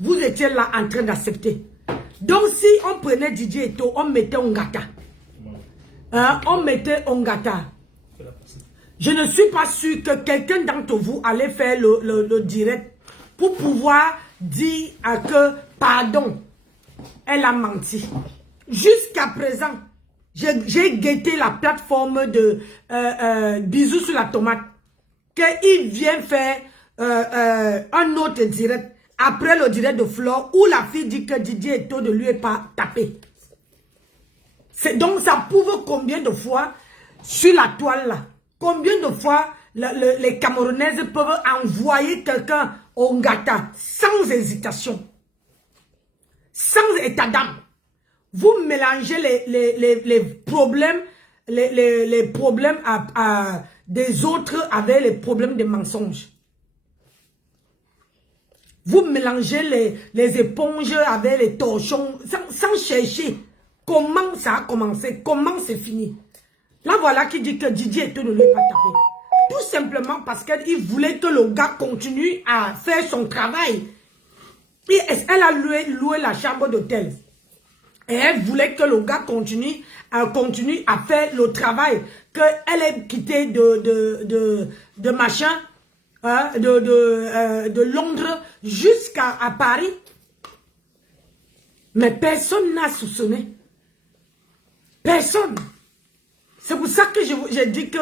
Vous étiez là en train d'accepter. Donc si on prenait Gigi Eto, on mettait Ongata. On mettait Ongata. Je ne suis pas sûr que quelqu'un d'entre vous allait faire le direct pour pouvoir dire que pardon, elle a menti. Jusqu'à présent, j'ai guetté la plateforme de Bisous sur la tomate. Qu'il vient faire un autre direct après le direct de Flore où la fille dit que Gigi Eto ne lui est pas tapé. Donc ça prouve combien de fois sur la toile là, combien de fois les Camerounaises peuvent envoyer quelqu'un au Ngata sans hésitation, sans état d'âme. Vous mélangez les problèmes, les problèmes des autres avec les problèmes des mensonges. Vous mélangez les éponges avec les torchons sans chercher comment ça a commencé, comment c'est fini. Là voilà qui dit que Gigi Eto ne lui est pas tapé. Tout simplement parce qu'il voulait que le gars continue à faire son travail. Et elle a loué la chambre d'hôtel. Et elle voulait que le gars continue à faire le travail. Qu'elle ait quitté de machin, hein, de Londres jusqu'à Paris. Mais personne n'a soupçonné. Personne. C'est pour ça que j'ai dit que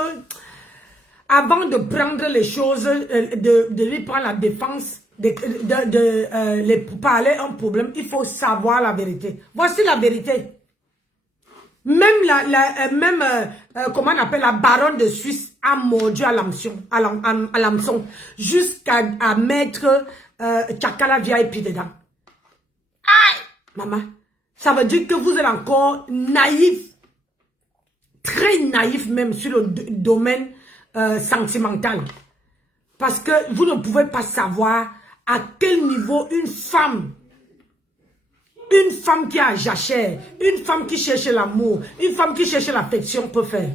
avant de prendre les choses, de lui prendre la défense, pour parler un problème, il faut savoir la vérité. Voici la vérité. Même, comment on appelle, la baronne de Suisse a mordu à l'hameçon, jusqu'à mettre Tchakala VIP dedans. Aïe, maman, ça veut dire que vous êtes encore naïf, très naïf même sur le domaine sentimental. Parce que vous ne pouvez pas savoir à quel niveau une femme qui a jachère, une femme qui cherche l'amour, une femme qui cherche l'affection peut faire.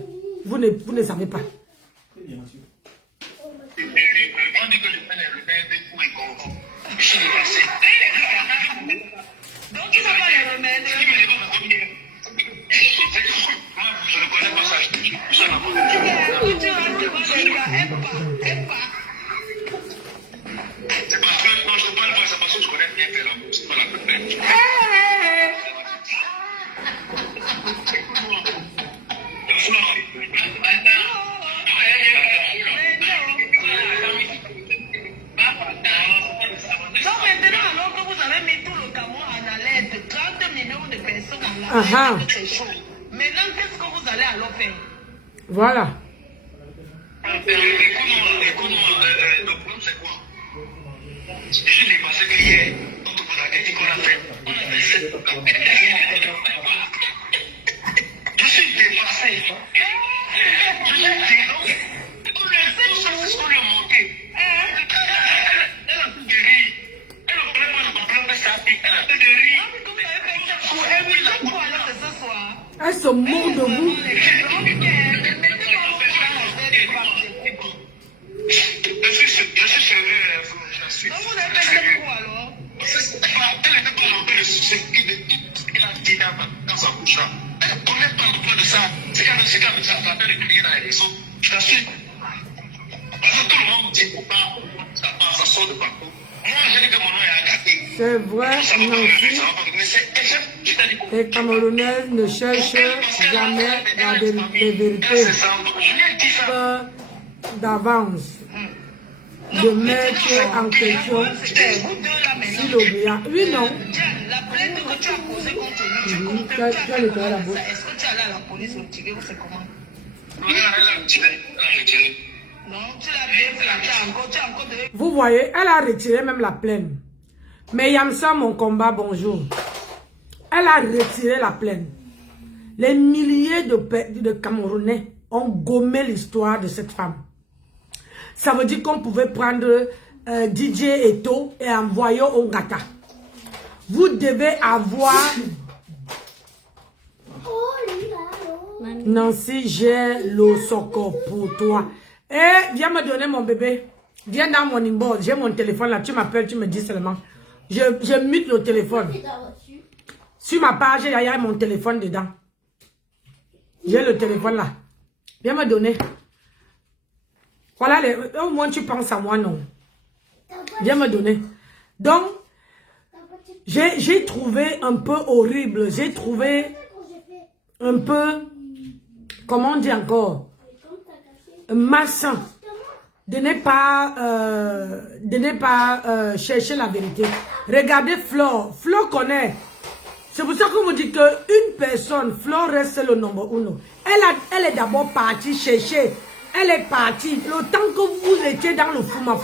Vous ne savez pas. Donc, il va pas les remèdes. Je ne connais pas ça. C'est parce que, non, je te parle pas, c'est parce que je connais bien tes langues. C'est pas la peine. Donc maintenant, alors que vous avez mis tout le Cameroun en alerte, 30 millions de personnes en alerte, Aha. c'est chaud. Maintenant, qu'est-ce que vous allez alors faire? Voilà. Écoute-moi, le problème c'est quoi? Je l'ai passé que hier, on te pose la question qu'on a fait. On a fait 7 Je suis dépassé. Je suis dépassé. C'est ce qu'on lui a manqué. Elle a tout de rire. Elle ne connaît pas le problème de sa fille. Elle a tout de rire. Elle se moque de vous. Je suis sérieux, je suis Donc vous avez fait quoi alors? Elle était pas en train de se séquer de tout ce qu'elle a dit dans sa bouche. Elle ne connaît pas le point de ça. C'est quand ça rappelle les clients dans les réseaux. Je t'assure. Parce que tout le monde dit pourquoi ça sort de partout. Moi, j'ai dit que mon nom est Agaté. C'est vrai, Ça va pas me Nancy. lever, ça va pas me lever. Je t'ai dit pourquoi. Les Camerounaises ne cherchent jamais les vérités. C'est ça. Je lui ai dit ça. Peur d'avance. De mettre en question si l'obéant. Oui, non. La plainte que tu as posée contre lui, Tu as le cœur à la bouche. est-ce que tu es allé à la police retirer ou c'est comment? Elle a retiré. Non, tu l'as bien fait, tu as encore de... Vous voyez, elle a retiré même la plainte. Mais Yamsa, mon combat, bonjour. Elle a retiré la plainte. Les milliers de Camerounais ont gommé l'histoire de cette femme. Ça veut dire qu'on pouvait prendre DJ Eto et envoyer au Ngata. Vous devez avoir... Nancy, j'ai le soccer pour toi. Eh, viens me donner mon bébé. Viens dans mon inbox. J'ai mon téléphone là. Tu m'appelles, tu me dis seulement. Je mute le téléphone. Sur ma page, il y a mon téléphone dedans. J'ai le téléphone là. Viens me donner. Voilà, au moins tu penses à moi, non. Viens me donner. Donc, j'ai trouvé un peu horrible. J'ai trouvé un peu, comment on dit encore, malsain de ne pas chercher la vérité. Regardez Flore. Flore connaît. C'est pour ça qu'on vous dit qu'une personne, Flore reste le numéro 1. Elle est d'abord partie chercher. Elle est partie. Le temps que vous étiez dans le fouma.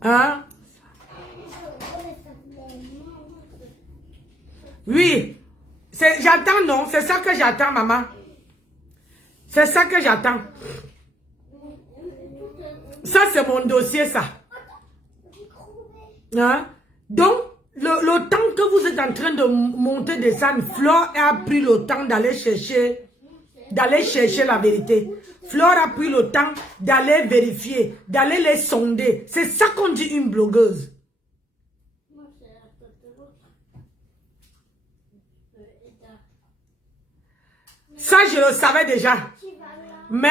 Hein? Oui. J'attends, non? C'est ça que j'attends, maman. C'est ça que j'attends. Ça, c'est mon dossier, ça. Hein? Donc, le temps que vous êtes en train de monter des scènes, Flore a pris le temps d'aller chercher la vérité. Flore a pris le temps d'aller vérifier, d'aller les sonder. C'est ça qu'on dit une blogueuse. Ça, je le savais déjà. Mais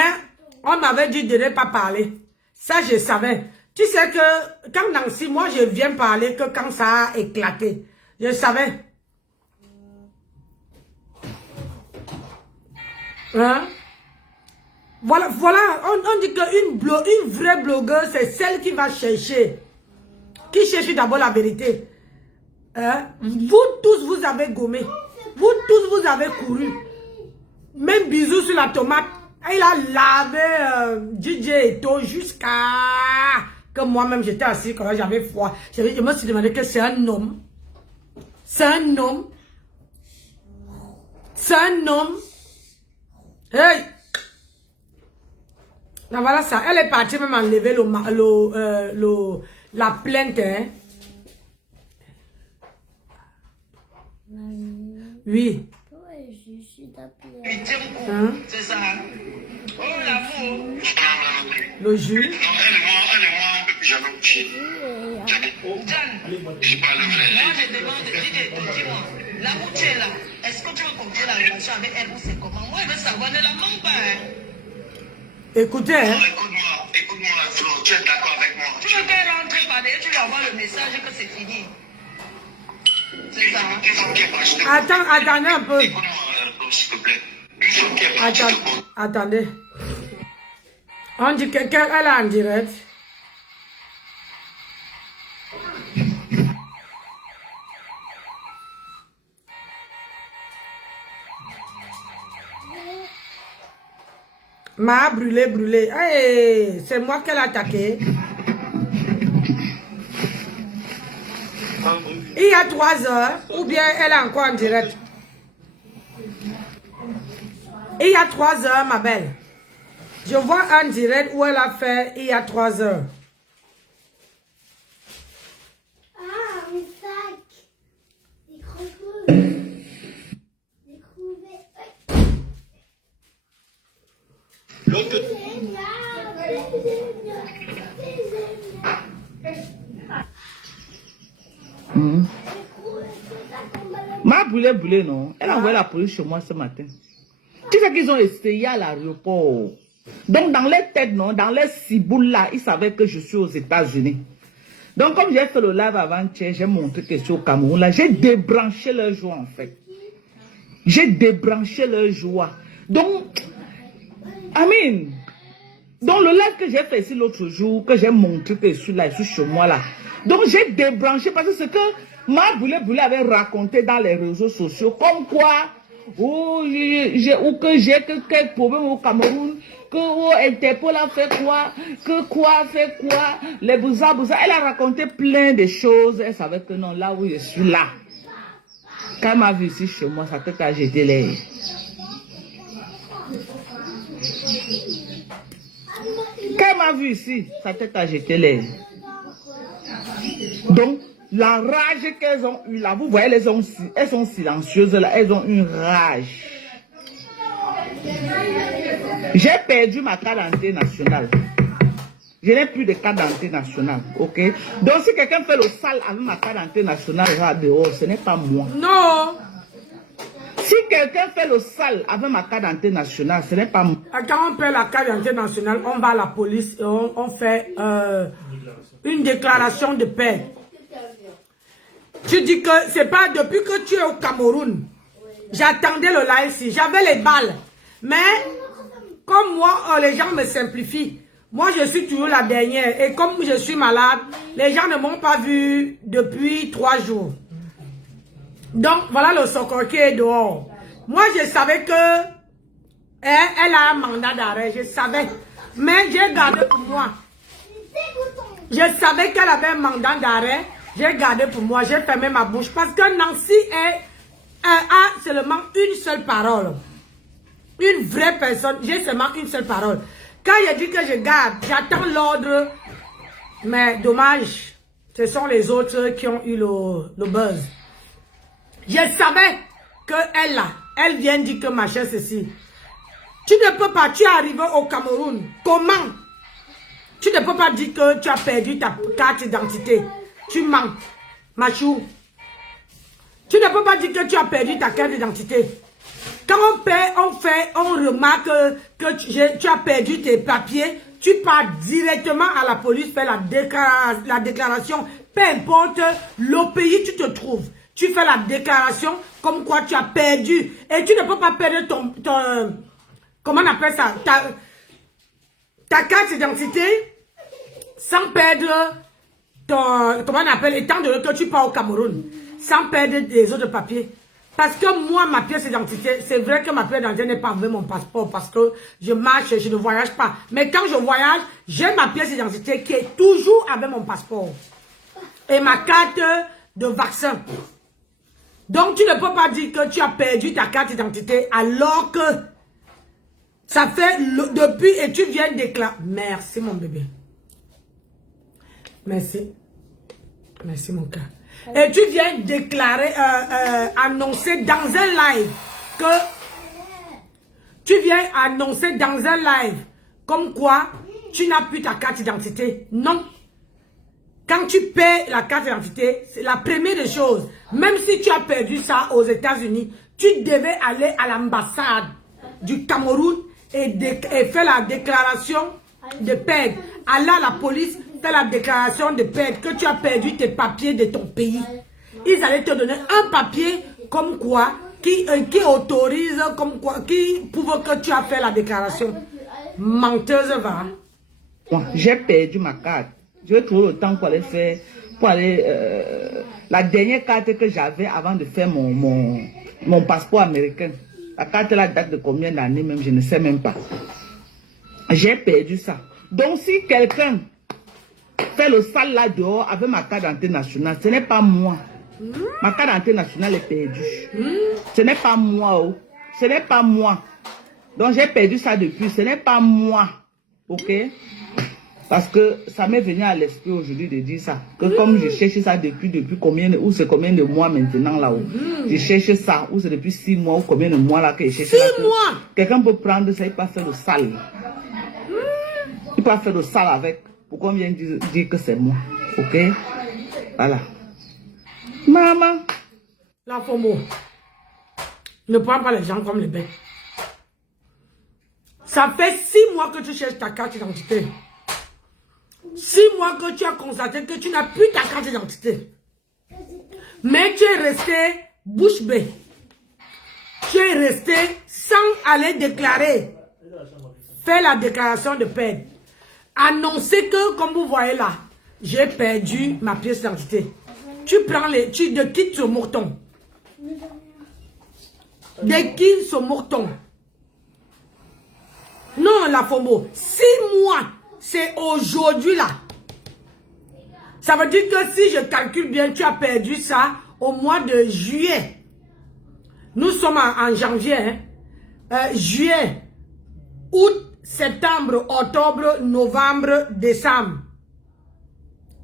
on m'avait dit de ne pas parler. Ça, je savais. Tu sais que quand Nancy, moi, je viens parler que quand ça a éclaté. Je savais. Hein? Voilà, on dit qu'une vraie blogueuse, c'est celle qui va chercher. Qui cherche d'abord la vérité. Hein? Vous tous, vous avez gommé. Vous tous, vous avez couru. Même bisous sur la tomate. Il a lavé DJ Eto jusqu'à que moi-même j'étais assis quand j'avais froid. Je me suis demandé que c'est un homme. C'est un homme. C'est un homme. Hey! Là, voilà ça. Elle est partie même enlever la plainte. Hein? Oui. Hein? C'est ça. Oh, l'amour. Le jus. Non, elle un peu plus jamais couché. Je parle vrai. Moi, je demande, dis-moi, l'amour, tu es là. Est-ce que tu veux continuer la relation avec elle ou c'est comment? Moi, je veux savoir, ne la manque pas. Hein? Écoutez, hein? Écoute-moi, Flo, tu es d'accord avec moi? Tu veux qu'elle rentre par derrière, tu lui envoies le message que c'est fini. C'est ça. Une femme qui est achetée. Attendez un peu. Écoute-moi, s'il te plaît. Une femme qui est achetée. Attendez. On dit qu'elle est en direct. M'a brûlé. Hey, c'est moi qu'elle a attaqué. Il y a 3 heures, ou bien elle est encore en direct. Il y a 3 heures, ma belle. Je vois un direct où elle a fait il y a 3 heures. Ah, un sac. Des L'autre que... M'a brûlé, non. Elle a envoyé la police chez moi ce matin. Tu sais qu'ils ont essayé à l'aéroport. Donc, dans les têtes, non, dans les ciboules là, ils savaient que je suis aux États-Unis. Donc, comme j'ai fait le live avant-hier, j'ai montré que je suis au Cameroun. Là, j'ai débranché leur joie, en fait. J'ai débranché leur joie. Donc, Amin. Donc, le live que j'ai fait ici l'autre jour, que j'ai montré que je suis là, je suis chez moi là. Donc, j'ai débranché parce que ce que Ma Boulé avait raconté dans les réseaux sociaux, comme quoi, ou que j'ai quelques problèmes au Cameroun, que Interpol a fait quoi, que quoi fait quoi, les bouza. Elle a raconté plein de choses. Elle savait que non, là où je suis là. Quand elle m'a vu ici chez moi, ça peut qu'à jeter les. Quand elle m'a vu ici, ça peut qu'à jeter les. Donc, la rage qu'elles ont eue là, vous voyez, elles sont silencieuses là, elles ont une rage. J'ai perdu ma carte d'identité nationale. Je n'ai plus de carte d'identité nationale, ok? Donc si quelqu'un fait le sale avec ma carte d'identité nationale là dehors, ce n'est pas moi. Non. Si quelqu'un fait le sale avec ma carte d'identité nationale, ce n'est pas moi. Quand on perd la carte d'identité nationale, on va à la police et on fait une déclaration de paix. Tu dis que c'est pas depuis que tu es au Cameroun. J'attendais le live ici, j'avais les balles. Mais comme moi, les gens me simplifient. Moi, je suis toujours la dernière. Et comme je suis malade, les gens ne m'ont pas vu depuis 3 jours. Donc, voilà le soccer qui est dehors. Moi, je savais que elle a un mandat d'arrêt. Je savais. Mais j'ai gardé pour moi. Je savais qu'elle avait un mandat d'arrêt. J'ai gardé pour moi. J'ai fermé ma bouche. Parce que Nancy a seulement une seule parole. Une vraie personne. J'ai seulement une seule parole. Quand il a dit que je garde, j'attends l'ordre. Mais dommage. Ce sont les autres qui ont eu le buzz. Je savais que elle vient dire que machin ceci. Tu ne peux pas, tu es arrivé au Cameroun. Comment? Tu ne peux pas dire que tu as perdu ta carte d'identité. Tu mens. Machou. Tu ne peux pas dire que tu as perdu ta carte d'identité. Quand on remarque que tu as perdu tes papiers, tu pars directement à la police, fais la déclaration, peu importe le pays où tu te trouves. Tu fais la déclaration comme quoi tu as perdu. Et tu ne peux pas perdre ton comment on appelle ça? Ta carte d'identité sans perdre ton, comment on appelle, étant donné que tu pars au Cameroun, sans perdre des autres papiers. Parce que moi, ma pièce d'identité, c'est vrai que ma pièce d'identité n'est pas avec mon passeport parce que je marche, je ne voyage pas. Mais quand je voyage, j'ai ma pièce d'identité qui est toujours avec mon passeport. Et ma carte de vaccin. Donc, tu ne peux pas dire que tu as perdu ta carte d'identité alors que ça fait depuis et tu viens déclarer. Merci, mon bébé. Merci. Merci, mon cœur. Et tu viens déclarer, annoncer dans un live que tu viens annoncer dans un live comme quoi tu n'as plus ta carte d'identité. Non. Quand tu paies la carte d'identité, c'est la première des choses. Même si tu as perdu ça aux États-Unis, tu devais aller à l'ambassade du Cameroun et faire la déclaration de perte. Aller à la police, faire la déclaration de perte, que tu as perdu tes papiers de ton pays. Ils allaient te donner un papier comme quoi, qui autorise, comme quoi, qui prouve que tu as fait la déclaration. Menteuse, va. Bon, j'ai perdu ma carte. Je vais trouver le temps pour aller faire, la dernière carte que j'avais avant de faire mon passeport américain. La carte là date de combien d'années même, je ne sais même pas. J'ai perdu ça. Donc si quelqu'un fait le sale là dehors avec ma carte d'identité nationale, ce n'est pas moi. Ma carte d'identité nationale est perdue. Ce n'est pas moi. Oh. Ce n'est pas moi. Donc j'ai perdu ça depuis. Ce n'est pas moi. Ok? Parce que ça m'est venu à l'esprit aujourd'hui de dire ça. Que comme je cherche ça depuis combien de, ou c'est combien de mois maintenant là-haut. Je cherche ça, ou c'est depuis 6 mois, ou combien de mois là que je cherche 6 ça. mois! Quelqu'un peut prendre ça, il peut faire le sale. Il peut faire le sale avec. Pourquoi on vient dire que c'est moi? Ok? Voilà. Maman. La FOMO. Ne prends pas les gens comme les bêtes. Ça fait 6 mois que tu cherches ta carte d'identité. 6 mois que tu as constaté que tu n'as plus ta carte d'identité. Mais tu es resté bouche bée. Tu es resté sans aller déclarer. Faire la déclaration de perte. Annoncer que, comme vous voyez là, j'ai perdu ma pièce d'identité. Tu prends de qui ce mouton? De qui ce mouton? Non, la FOMO. 6 mois. C'est aujourd'hui là. Ça veut dire que si je calcule bien, tu as perdu ça au mois de juillet. Nous sommes en janvier. Hein? Juillet, août, septembre, octobre, novembre, décembre.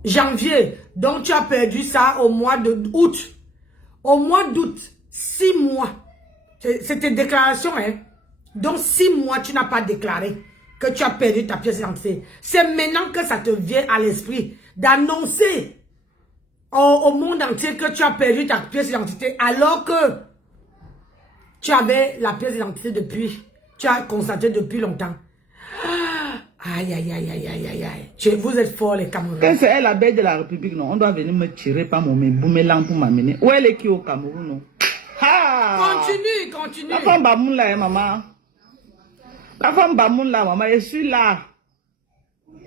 Janvier. Donc tu as perdu ça au mois d'août. Au mois d'août, 6 mois. C'était déclaration. Hein? Donc 6 mois, tu n'as pas déclaré que tu as perdu ta pièce d'identité. C'est maintenant que ça te vient à l'esprit d'annoncer au monde entier que tu as perdu ta pièce d'identité alors que tu avais la pièce d'identité depuis, tu as constaté depuis longtemps. Aïe, aïe, aïe, aïe, aïe, aïe, aïe. Vous êtes forts les Camerounais. Quand c'est la bête de la République, non, on doit venir me tirer par mon boumélan pour m'amener. Où elle est qui au Cameroun, non? Ah! Continue, continue. La femme Bamoun là, maman. La femme Bamoun là, maman, je suis là.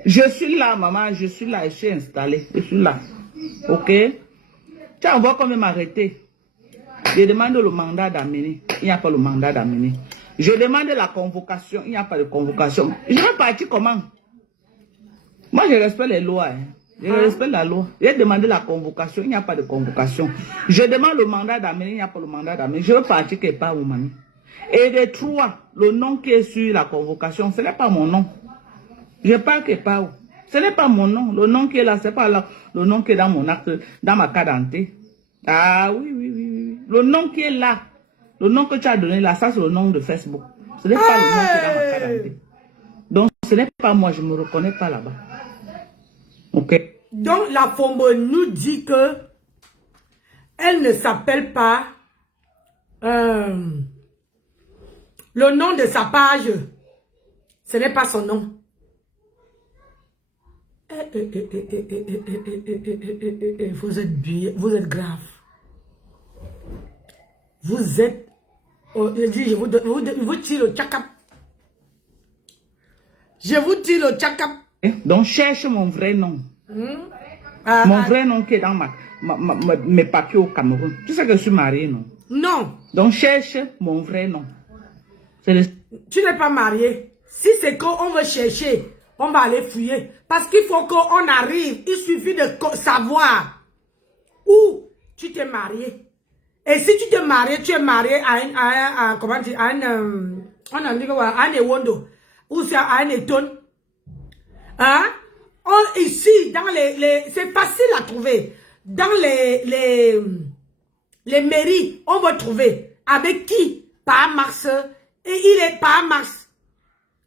Je suis là, maman, je suis là, je suis installée. Je suis là. Ok? Tu envoies quand même m'arrêter. Je demande le mandat d'amener. Il n'y a pas le mandat d'amener. Je demande la convocation. Il n'y a pas de convocation. Je vais partir comment? Moi, je respecte les lois. Hein. Je respecte la loi. J'ai demandé la convocation. Il n'y a pas de convocation. Je demande le mandat d'amener. Il n'y a pas le mandat d'amener. Je veux partir quelque part, maman. Et de 3, le nom qui est sur la convocation, ce n'est pas mon nom. Je parle quelque part. Ce n'est pas mon nom. Le nom qui est là, ce n'est pas là. Le nom qui est dans mon acte, dans ma carte d'identité. Ah oui, oui, oui, oui. Le nom qui est là, le nom que tu as donné là, ça c'est le nom de Facebook. Ce n'est pas le nom qui est dans ma carte d'identité. Donc, ce n'est pas moi, je ne me reconnais pas là-bas. Ok. Donc, la Fombo nous dit que elle ne s'appelle pas le nom de sa page. Ce n'est pas son nom. Vous êtes bien, vous êtes grave. Vous êtes... Oh, je dis, je vous tire le tchakap. Je vous tire le tchakap. Donc, cherche mon vrai nom. Mon vrai nom qui est dans mes papiers au Cameroun. Tu sais que je suis mariée, non? Non. Donc, cherche mon vrai nom. Tu n'es pas mariée. Si c'est qu'on veut chercher, on va aller fouiller. Parce qu'il faut qu'on arrive. Il suffit de savoir où tu t'es marié. Et si tu t'es marié, tu es marié à comment dire, à un Ewondo. Ou c'est à un Eton. Hein? Ici, dans c'est facile à trouver. Dans les mairies, on va trouver. Avec qui? Par Mars. Et il est par Mars.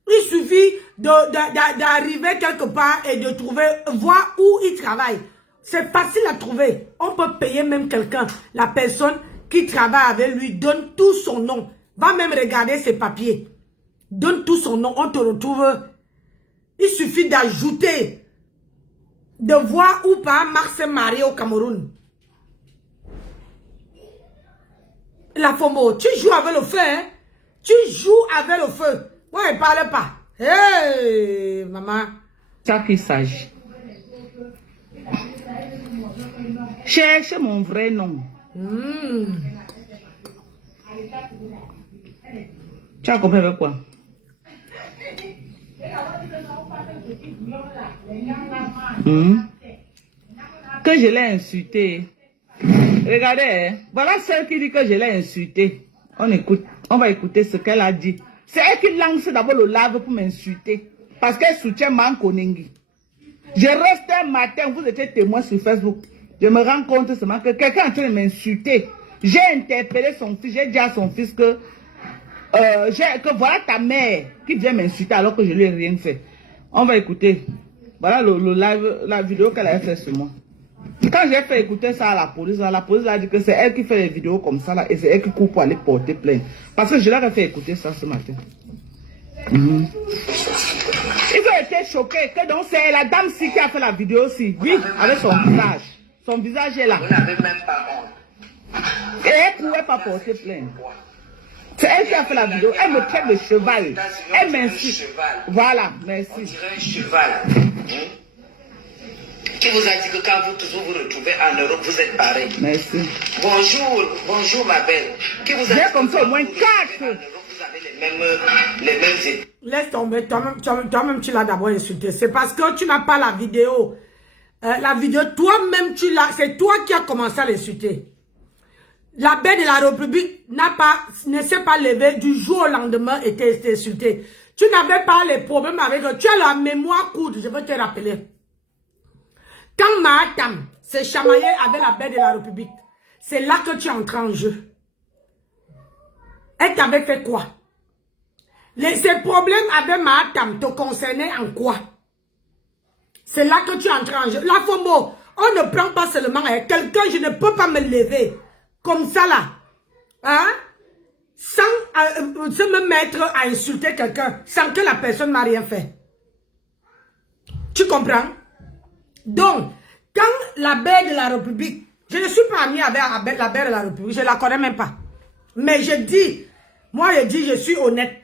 Il suffit d'arriver quelque part et de trouver, voir où il travaille. C'est facile à trouver. On peut payer même quelqu'un. La personne qui travaille avec lui donne tout son nom. Va même regarder ses papiers. Donne tout son nom. On te retrouve. Il suffit d'ajouter. De voir où par Mars est marié au Cameroun. La Fombo, tu joues avec le feu, hein? Tu joues avec le feu. Ouais, parle pas. Hey, maman. Ça qu'il s'agit. Cherche mon vrai nom. Tu as compris avec quoi? Que je l'ai insulté. Regardez, hein? Voilà celle qui dit que je l'ai insulté. On écoute, on va écouter ce qu'elle a dit. C'est elle qui lance d'abord le live pour m'insulter. Parce qu'elle soutient Manko Nengi. Je reste un matin, vous étiez témoin sur Facebook. Je me rends compte seulement que quelqu'un est en train de m'insulter. J'ai interpellé son fils, j'ai dit à son fils que voilà ta mère qui vient m'insulter alors que je lui ai rien fait. On va écouter. Voilà le live, la vidéo qu'elle a fait sur moi. Quand j'ai fait écouter ça à la police a dit que c'est elle qui fait les vidéos comme ça là, et c'est elle qui court pour aller porter plainte. Parce que je leur ai fait écouter ça ce matin. Ils ont été choqués que donc c'est la dame-ci qui a fait la vidéo aussi. Oui, avec son visage. Son visage est là. Vous n'avez même pas honte. Et elle ne pouvait pas porter plainte. C'est elle qui a fait la vidéo. Elle me traite de cheval. Elle m'insulte. Voilà, merci. On dirait un cheval. Qui vous a dit que quand vous toujours vous retrouvez en Europe, vous êtes pareil. Merci. Bonjour ma belle. Qui vous a dit comme ça au moins 4. Vous avez les mêmes états. Laisse tomber, toi-même tu l'as d'abord insulté. C'est parce que tu n'as pas la vidéo. La vidéo, toi-même tu l'as. C'est toi qui as commencé à l'insulter. La belle de la République ne s'est pas levée du jour au lendemain et t'es insulté. Tu n'avais pas les problèmes avec eux. Tu as la mémoire courte, je veux te rappeler. Quand Mahatam s'est chamaillé avec la belle de la République, c'est là que tu es entré en jeu. Elle t'avait fait quoi? Ces problèmes avec Mahatam te concernaient en quoi? C'est là que tu es entré en jeu. La Fombo, on ne prend pas seulement quelqu'un, je ne peux pas me lever comme ça là. Hein? Sans se me mettre à insulter quelqu'un, sans que la personne m'a rien fait. Tu comprends? Donc, quand la belle de la République, je ne suis pas amie avec la belle de la République, je ne la connais même pas. Mais je dis, je suis honnête.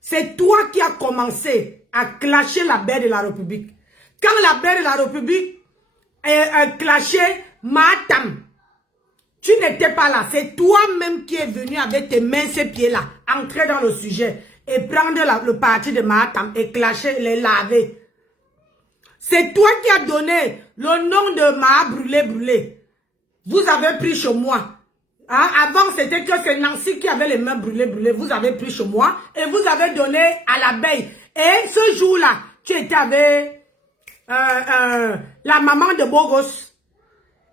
C'est toi qui as commencé à clasher la belle de la République. Quand la belle de la République a clashé Mahatam, tu n'étais pas là. C'est toi-même qui es venu avec tes mains, ces pieds-là, entrer dans le sujet et prendre le parti de Mahatam et clasher, les laver. C'est toi qui as donné le nom de Maha brûlé. Vous avez pris chez moi. Hein? Avant, c'était que c'est Nancy qui avait les mains brûlées. Vous avez pris chez moi et vous avez donné à l'abeille. Et ce jour-là, tu étais avec la maman de Bogos.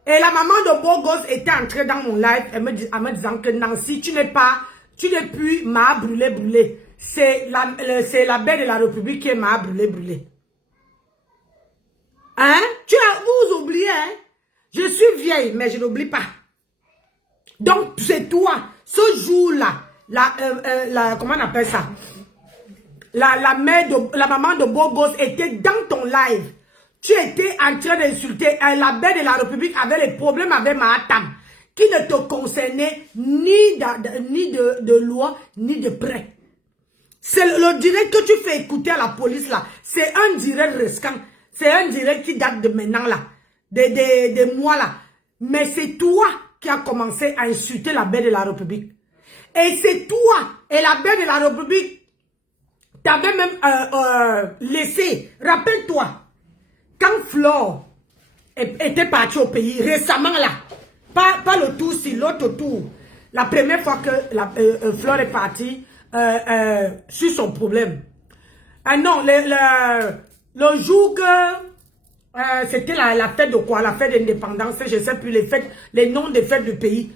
Et la maman de Bogos était entrée dans mon live en me disant que Nancy, tu n'es plus Maha brûlé. c'est la belle de la République qui m'a brûlé. Hein? Vous oubliez, hein? Je suis vieille, mais je n'oublie pas. Donc, c'est toi, ce jour-là, comment on appelle ça? La maman de Beau Gosse était dans ton live. Tu étais en train d'insulter la belle de la République avait des problèmes avec Mahatam, qui ne te concernait ni de loi, ni de près. C'est le direct que tu fais écouter à la police là. C'est un direct risquant. C'est un direct qui date de maintenant là. Des mois là. Mais c'est toi qui as commencé à insulter la belle de la République. Et c'est toi et la belle de la République t'avais même laissé. Rappelle-toi, quand Flore était partie au pays, récemment là, pas le tour, si l'autre tour, la première fois que Flore est partie sur son problème. Ah non, le jour que c'était la fête de quoi? La fête d'indépendance, je ne sais plus les noms des fêtes du pays.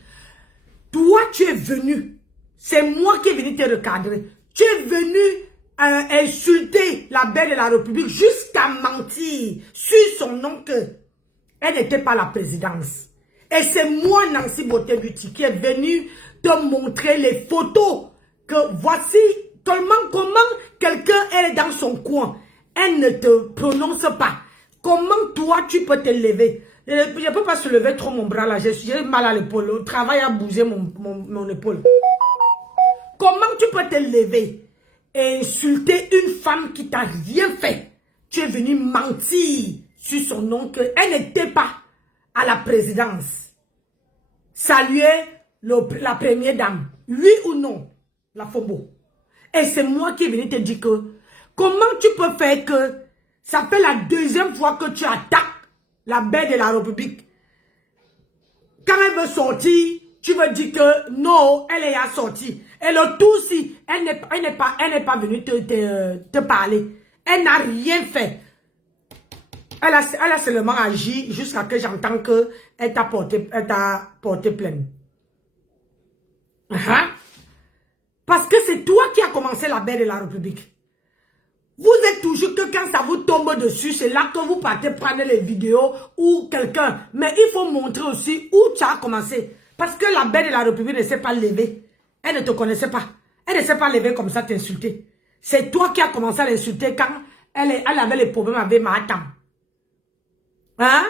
Toi, tu es venu. C'est moi qui est venu te recadrer. Tu es venu insulter la belle de la République jusqu'à mentir sur son nom que elle n'était pas la présidence. Et c'est moi, Nancy Beauté-Buti, qui est venu te montrer les photos que voici comment quelqu'un est dans son coin. Elle ne te prononce pas. Comment toi, tu peux te lever? Je ne peux pas se lever trop mon bras là. J'ai mal à l'épaule. Le travail a bougé mon épaule. Comment tu peux te lever et insulter une femme qui t'a rien fait? Tu es venu mentir sur son nom qu'elle n'était pas à la présidence. Saluer la première dame. Oui ou non? La Fobo. Et c'est moi qui est venu te dire que comment tu peux faire que ça fait la deuxième fois que tu attaques la belle de la République. Quand elle veut sortir, tu veux dire que non, elle est sortie. Et le tout, si elle n'est pas venue te parler. Elle n'a rien fait. Elle a seulement agi jusqu'à que j'entends qu'elle t'a porté plainte. Parce que c'est toi qui as commencé la belle de la République. Vous êtes toujours que quand ça vous tombe dessus, c'est là que vous partez prendre les vidéos ou quelqu'un. Mais il faut montrer aussi où tu as commencé. Parce que la belle de la République ne s'est pas levée. Elle ne te connaissait pas. Elle ne s'est pas levée comme ça t'insulter. C'est toi qui as commencé à l'insulter quand elle avait les problèmes avec Mahatam. Hein?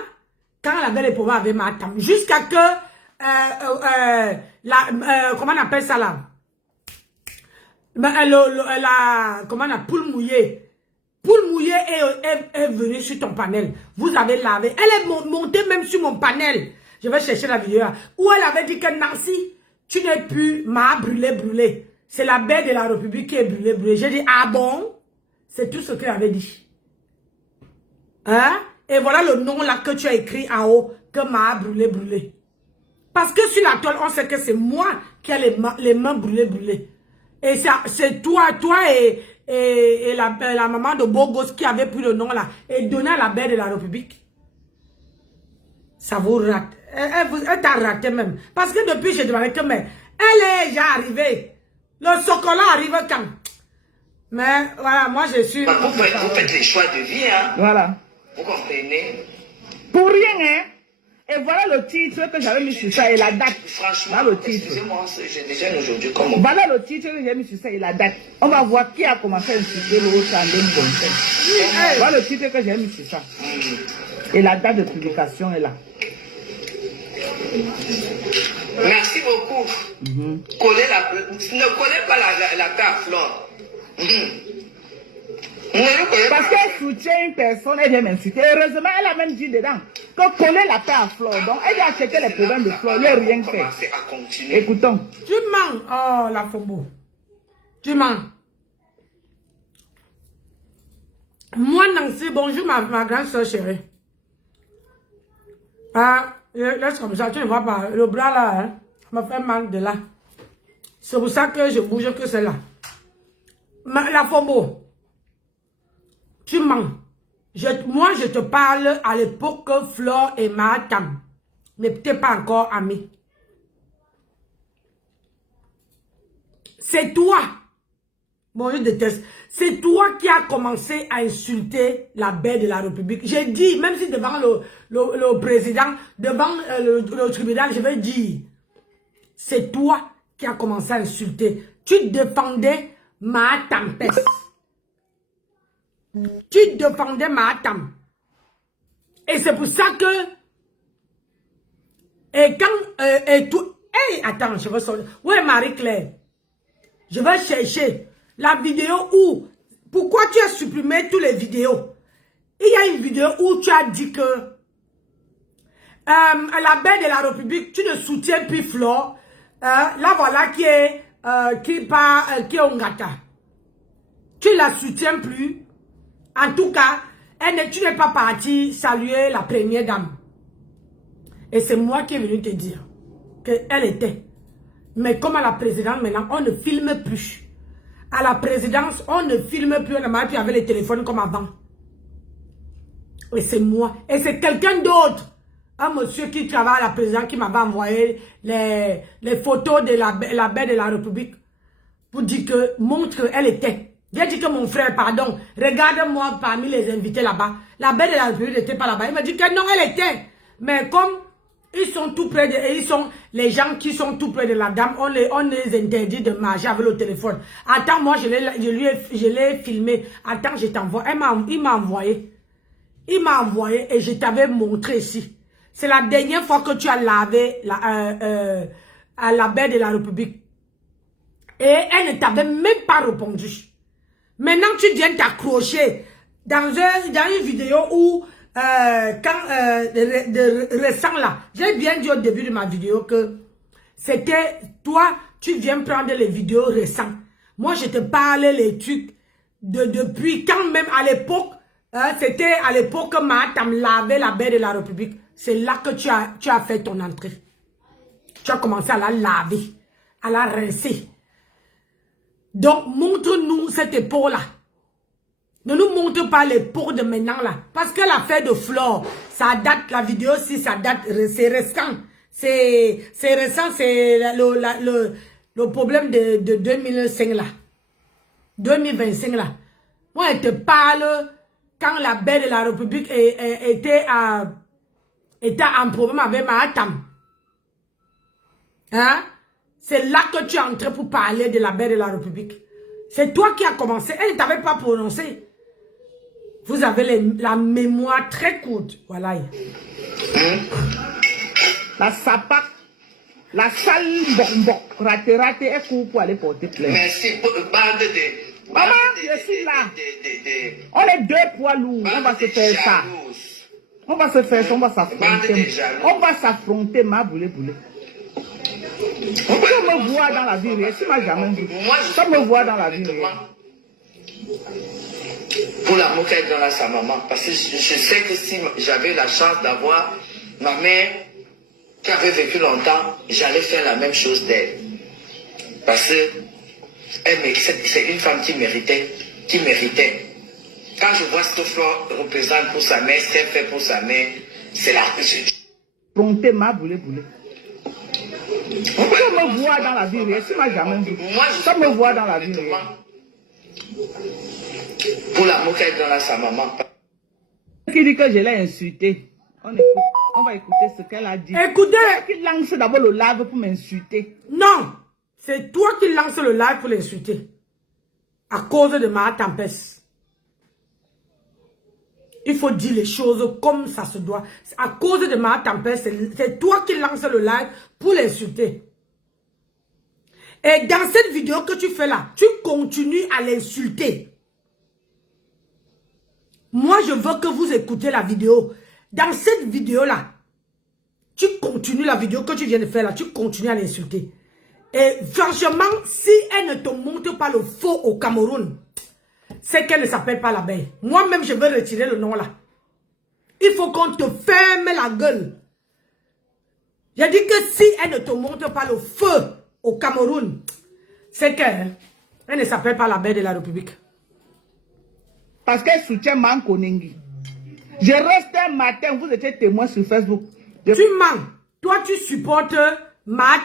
Quand elle avait les problèmes avec Mahatam. Jusqu'à que, comment on appelle ça là? Comment on a poule mouillée. Poule mouillée est venue sur ton panel. Vous avez lavé. Elle est montée même sur mon panel. Je vais chercher la vidéo. Où elle avait dit que Nancy, tu n'es plus ma brûlé. C'est la belle de la République qui est brûlée. J'ai dit, ah bon? C'est tout ce qu'elle avait dit. Hein? Et voilà le nom là que tu as écrit en haut. Que m'a brûlé. Parce que sur la toile, on sait que c'est moi qui ai les mains brûlées. Et c'est toi et la maman de Beau Gosse qui avait pris le nom là et donné à la belle de la République. Ça vous rate. Elle t'a raté même. Parce que depuis, j'ai demandé que, mais elle est déjà arrivée. Le chocolat arrive quand? Mais voilà, moi je suis... Vous faites les choix de vie, hein? Voilà. Vous comprenez? Pour rien, hein? Et voilà le titre que j'avais mis sur ça et la date. Franchement, voilà le titre. Excusez-moi, je déjeune aujourd'hui comme... Voilà le titre que j'ai mis sur ça et la date. On va voir qui a commencé à insulter l'autre en 2025. Voilà le titre que j'ai mis sur ça. Et la date de publication est là. Merci beaucoup. Ne collez pas la paix à Flore. Parce qu'elle soutient une personne, elle vient m'insulter. Heureusement, elle a même dit dedans que coller la paix à Flore. Donc, elle a checké les problèmes de Flore. Elle n'a rien fait. Écoutons. Tu mens. Oh, la Fobo. Tu mens. Moi, Nancy, bonjour ma grande soeur chérie. Ah, laisse comme ça, tu ne vois pas. Le bras là, hein, ça me fait mal de là. C'est pour ça que je bouge que c'est là. La Fobo. Tu mens. Moi, je te parle à l'époque que Flore et Mahatam n'étaient pas encore amis. C'est toi Bon, je déteste. C'est toi qui as commencé à insulter la belle de la République. J'ai dit, même si devant le président, devant le tribunal, je vais dire, c'est toi qui as commencé à insulter. Tu défendais Mahatam Pes. Tu défendais Mahatam. Et c'est pour ça que... Et quand... et tout... Hey, attends, je vais sortir. Où est Marie-Claire? Je vais chercher la vidéo où... Pourquoi tu as supprimé toutes les vidéos? Il y a une vidéo où tu as dit que... la belle de la République, tu ne soutiens plus Flore. Là, voilà qui est... qui est Ongata. Tu la soutiens plus. En tout cas, tu n'es pas parti saluer la première dame. Et c'est moi qui est venu te dire qu'elle était. Mais comme à la présidence, maintenant, on ne filme plus. À la présidence, on ne filme plus. On n'a plus avec les téléphones comme avant. Et c'est moi. Et c'est quelqu'un d'autre. Un monsieur qui travaille à la présidence qui m'avait envoyé les photos de la belle de la République. Pour dire que, montre qu'elle était. J'ai dit que mon frère, pardon, regarde-moi parmi les invités là-bas. La belle de la République n'était pas là-bas. Il m'a dit que non, elle était. Mais comme ils sont tout près de... Et ils sont les gens qui sont tout près de la dame, on les interdit de marcher avec le téléphone. Attends, moi, je l'ai filmé. Attends, je t'envoie. Il m'a envoyé. Il m'a envoyé et je t'avais montré ici. C'est la dernière fois que tu as lavé à la belle de la République. Et elle ne t'avait même pas répondu. Maintenant, tu viens t'accrocher dans une vidéo où, récent là, j'ai bien dit au début de ma vidéo que c'était toi, tu viens prendre les vidéos récentes. Moi, je te parlais les trucs depuis quand même à l'époque, c'était à l'époque que Mahatam lavait la belle de la République. C'est là que tu as fait ton entrée. Tu as commencé à la laver, à la rincer. Donc, montre-nous cette épaule-là. Ne nous montre pas l'épaule de maintenant là. Parce que l'affaire de Flore, ça date, la vidéo aussi, ça date, c'est récent. C'est récent, c'est le problème de 2005 là. 2025 là. Moi, je te parle quand la belle de la République était en problème avec Mahatam. Hein? C'est là que tu es entré pour parler de la belle de la République. C'est toi qui as commencé. Elle ne t'avait pas prononcé. Vous avez la mémoire très courte. Voilà. La sapac, la sale bonbon, raté, elle court pour aller porter plainte. Merci, bande de... Maman, je suis là. On est deux poids lourds. On va se faire ça. On va se faire ça, on va s'affronter. On va s'affronter, ma boulé. Ça me voit dans la vie réelle, tu m'as jamais vu. Ça me voit dans la vie réelle. Pour l'amour qu'elle donne à sa maman. Parce que je sais que si j'avais la chance d'avoir ma mère qui avait vécu longtemps, j'allais faire la même chose d'elle. Parce que c'est une femme qui méritait. Quand je vois ce que Flore représente pour sa mère, ce qu'elle fait pour sa mère, c'est la réussite. Prompter ma boulé. Ça me voit dans la vie réelle, tu m'as jamais vu. Ça me voit dans la vie réelle. Pour l'amour qu'elle donne à sa maman. Qui dit que je l'ai insulté. On va écouter ce qu'elle a dit. Écoutez. Qui lance d'abord le live pour m'insulter. Non. C'est toi qui lances le live pour l'insulter. À cause de Mahatam Pes. Il faut dire les choses comme ça se doit. À cause de Mahatam Pes, c'est toi qui lances le live pour l'insulter. Et dans cette vidéo que tu fais là, tu continues à l'insulter. Moi, je veux que vous écoutez la vidéo. Dans cette vidéo-là, tu continues la vidéo que tu viens de faire là, tu continues à l'insulter. Et franchement, si elle ne te montre pas le faux au Cameroun, c'est qu'elle ne s'appelle pas la belle. Moi-même, je veux retirer le nom là. Il faut qu'on te ferme la gueule. J'ai dit que si elle ne te montre pas le feu au Cameroun, c'est qu'elle ne s'appelle pas la belle de la République. Parce qu'elle soutient Manko Nengi. Je restais un matin, vous étiez témoin sur Facebook. Tu mens. Toi, tu supportes Ma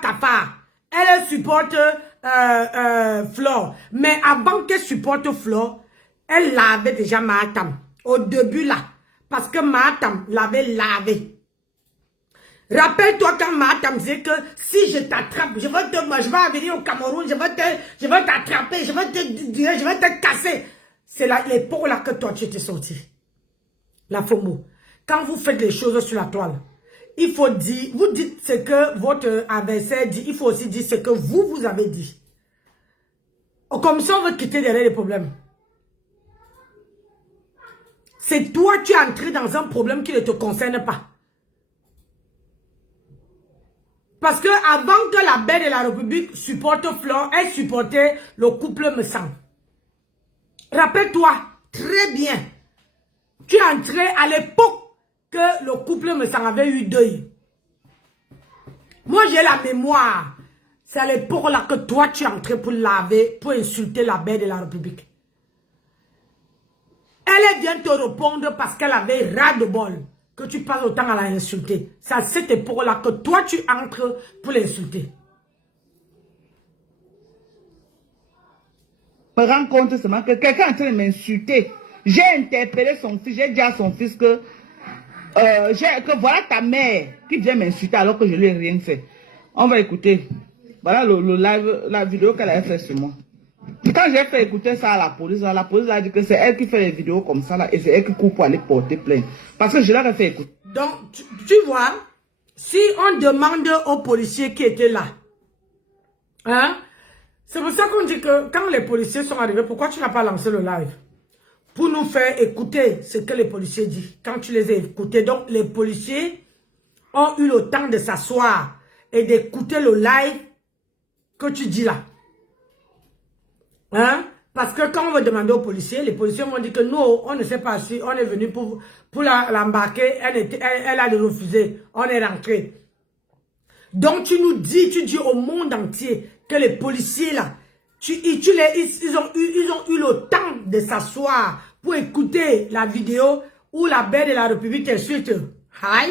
Kafar. Elle supporte Flore. Mais avant qu'elle supporte Flore, elle lavait déjà Mahatam. Au début là. Parce que Mahatam l'avait lavé. Rappelle-toi quand Mahatam disait que si je t'attrape, je vais venir au Cameroun, je vais t'attraper, je vais te casser. C'est l'époque là que toi tu étais sorti. La FOMO. Quand vous faites les choses sur la toile, il faut dire, vous dites ce que votre adversaire dit, il faut aussi dire ce que vous avez dit. Comme ça, on veut quitter derrière les problèmes. C'est toi, tu es entré dans un problème qui ne te concerne pas. Parce que avant que la belle de la République supporte Flore, elle supportait le couple Messang. Rappelle-toi très bien. Tu es entré à l'époque que le couple Messang avait eu deuil. Moi, j'ai la mémoire. C'est à l'époque là que toi, tu es entré pour laver, pour insulter la belle de la République. Elle vient te répondre parce qu'elle avait ras de bol. Que tu passes autant à l'insulter. C'est à cette époque-là que toi, tu entres pour l'insulter. Je me rends compte seulement que quelqu'un est en train de m'insulter. J'ai interpellé son fils, j'ai dit à son fils que voilà ta mère qui vient m'insulter alors que je ne lui ai rien fait. On va écouter. Voilà le live, la vidéo qu'elle a fait sur moi. Quand j'ai fait écouter ça à la police a dit que c'est elle qui fait les vidéos comme ça là, et c'est elle qui court pour aller porter plainte. Parce que je leur ai fait écouter. Donc, tu vois, si on demande aux policiers qui étaient là, hein, c'est pour ça qu'on dit que quand les policiers sont arrivés, pourquoi tu n'as pas lancé le live? Pour nous faire écouter ce que les policiers disent. Quand tu les as écoutés, donc les policiers ont eu le temps de s'asseoir et d'écouter le live que tu dis là. Hein? Parce que quand on veut demander aux policiers, les policiers m'ont dit que nous, on ne sait pas si on est venu pour l'embarquer, elle a refusé, on est rentré. Donc tu nous dis, tu dis au monde entier que les policiers là, ils ont eu le temps de s'asseoir pour écouter la vidéo où la belle de la République insulte. Hi,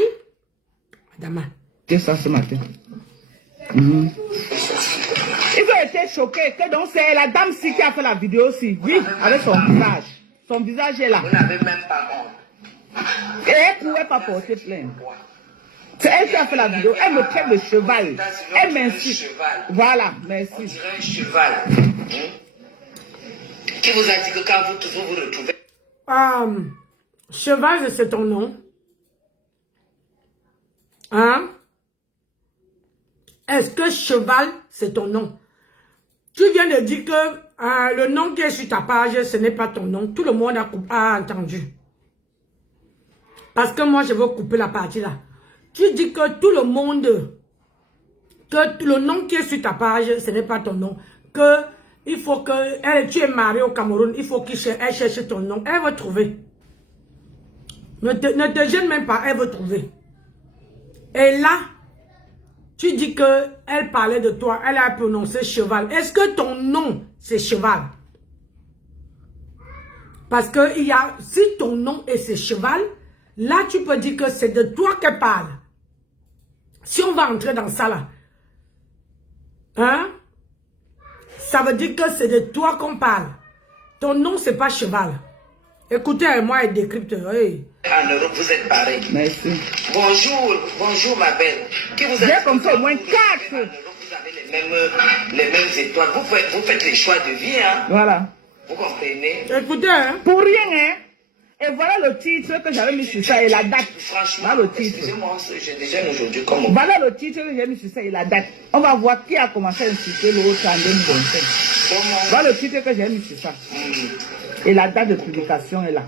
madame. C'est ça ce matin. Ils ont été choqués que donc c'est la dame-ci qui a fait la vidéo aussi. Oui, avec son visage. Son visage est là. Vous n'avez même pas honte. Et elle ne pouvait pas porter plainte. C'est elle qui a fait la vidéo. Elle me traite de cheval. Elle m'insulte. Voilà, merci. On dirait un cheval. Qui vous a dit que quand vous vous retrouvez... Cheval, c'est ton nom. Hein? Est-ce que cheval, c'est ton nom? Tu viens de dire que le nom qui est sur ta page, ce n'est pas ton nom. Tout le monde a entendu. Parce que moi, je veux couper la partie là. Tu dis que tout le monde, que le nom qui est sur ta page, ce n'est pas ton nom. Que il faut que tu es mariée au Cameroun, il faut qu'elle cherche ton nom. Elle va trouver. Ne te gêne même pas, elle va trouver. Et là, tu dis qu'elle parlait de toi, elle a prononcé cheval. Est-ce que ton nom, c'est cheval? Parce que si ton nom est c'est cheval, là, tu peux dire que c'est de toi qu'elle parle. Si on va entrer dans ça là, hein? Ça veut dire que c'est de toi qu'on parle. Ton nom, c'est pas cheval. Écoutez, moi, elle décrypte. Hey. En Europe, vous êtes pareil. Merci. Bonjour ma belle. Qui vous J'ai êtes comme ça au moins 4. En Europe, vous avez les mêmes étoiles. Vous faites les choix de vie, hein? Voilà. Vous comprenez? Écoutez, hein? Pour rien, hein? Et voilà le titre que j'avais mis sur ça et la date. Franchement, Voilà le titre. excusez-moi, je déjeune aujourd'hui comme... Voilà le titre que j'ai mis sur ça et la date. On va voir qui a commencé à insulter l'autre en 2025. Voilà le titre que j'ai mis sur ça. Et la date de publication est là.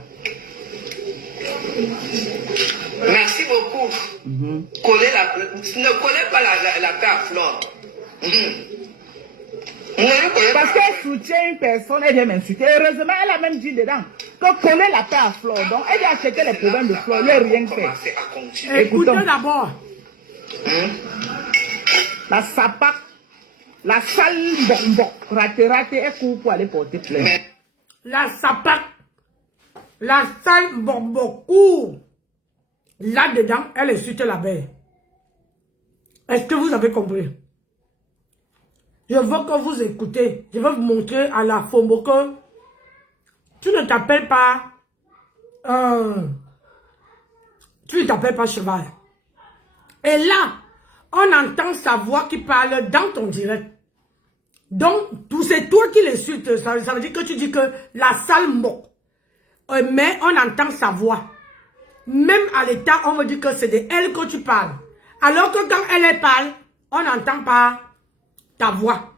Merci beaucoup. Ne collez pas la paix à Flore. Parce qu'elle soutient une personne, elle vient m'insulter. Heureusement, elle a même dit dedans que coller la paix à Flore. Donc, elle vient acheter les problèmes de Flore. Il n'y a rien fait. Écoutez d'abord. La sapac, la sale bonbon, raté, elle court pour aller porter plainte. La sapac, la sale bonbon court. Là-dedans, elle insulte la belle. Est-ce que vous avez compris? Je veux que vous écoutez. Je veux vous montrer à la FOMO que tu ne t'appelles pas... tu ne t'appelles pas cheval. Et là, on entend sa voix qui parle dans ton direct. Donc, c'est toi qui l'insultes. Ça veut dire que tu dis que la salle moque. Mais on entend sa voix. Même à l'état, on me dit que c'est de elle que tu parles. Alors que quand elle parle, on n'entend pas ta voix.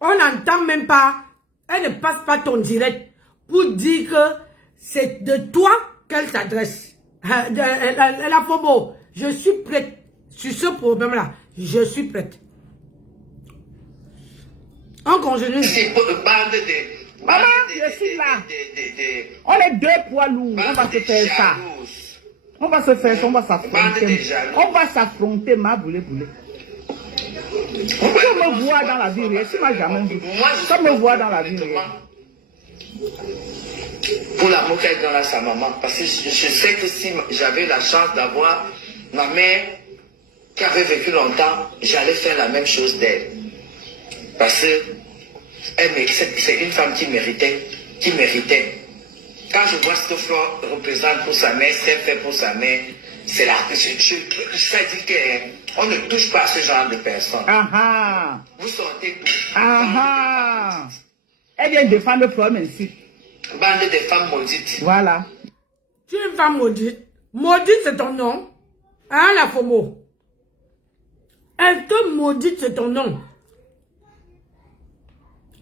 On n'entend même pas, elle ne passe pas ton direct pour dire que c'est de toi qu'elle s'adresse. La FOMO, je suis prête. Sur ce problème-là, je suis prête. On continue. Maman, je suis là. On est deux poids lourds. On va se faire ça. On va se faire ça, on va s'affronter. On va s'affronter, ma boulé. Comme me voir dans la vie réelle, tu m'as jamais vu. Comme me voir dans la vie réelle. Pour l'amour qu'elle donne à sa maman. Parce que je sais que si j'avais la chance d'avoir ma mère qui avait vécu longtemps, j'allais faire la même chose d'elle. Parce que c'est une femme qui méritait. Quand je vois ce que Flore représente pour sa mère, ce qu'elle fait pour sa mère, c'est là que ça dit qu'on ne touche pas à ce genre de personnes. Vous sortez tout. Elle vient défendre Flore ainsi. Bande de femmes maudites. Voilà. Tu es une femme maudite. Maudite, c'est ton nom. Hein, la FOMO? Est-ce que maudite, c'est ton nom?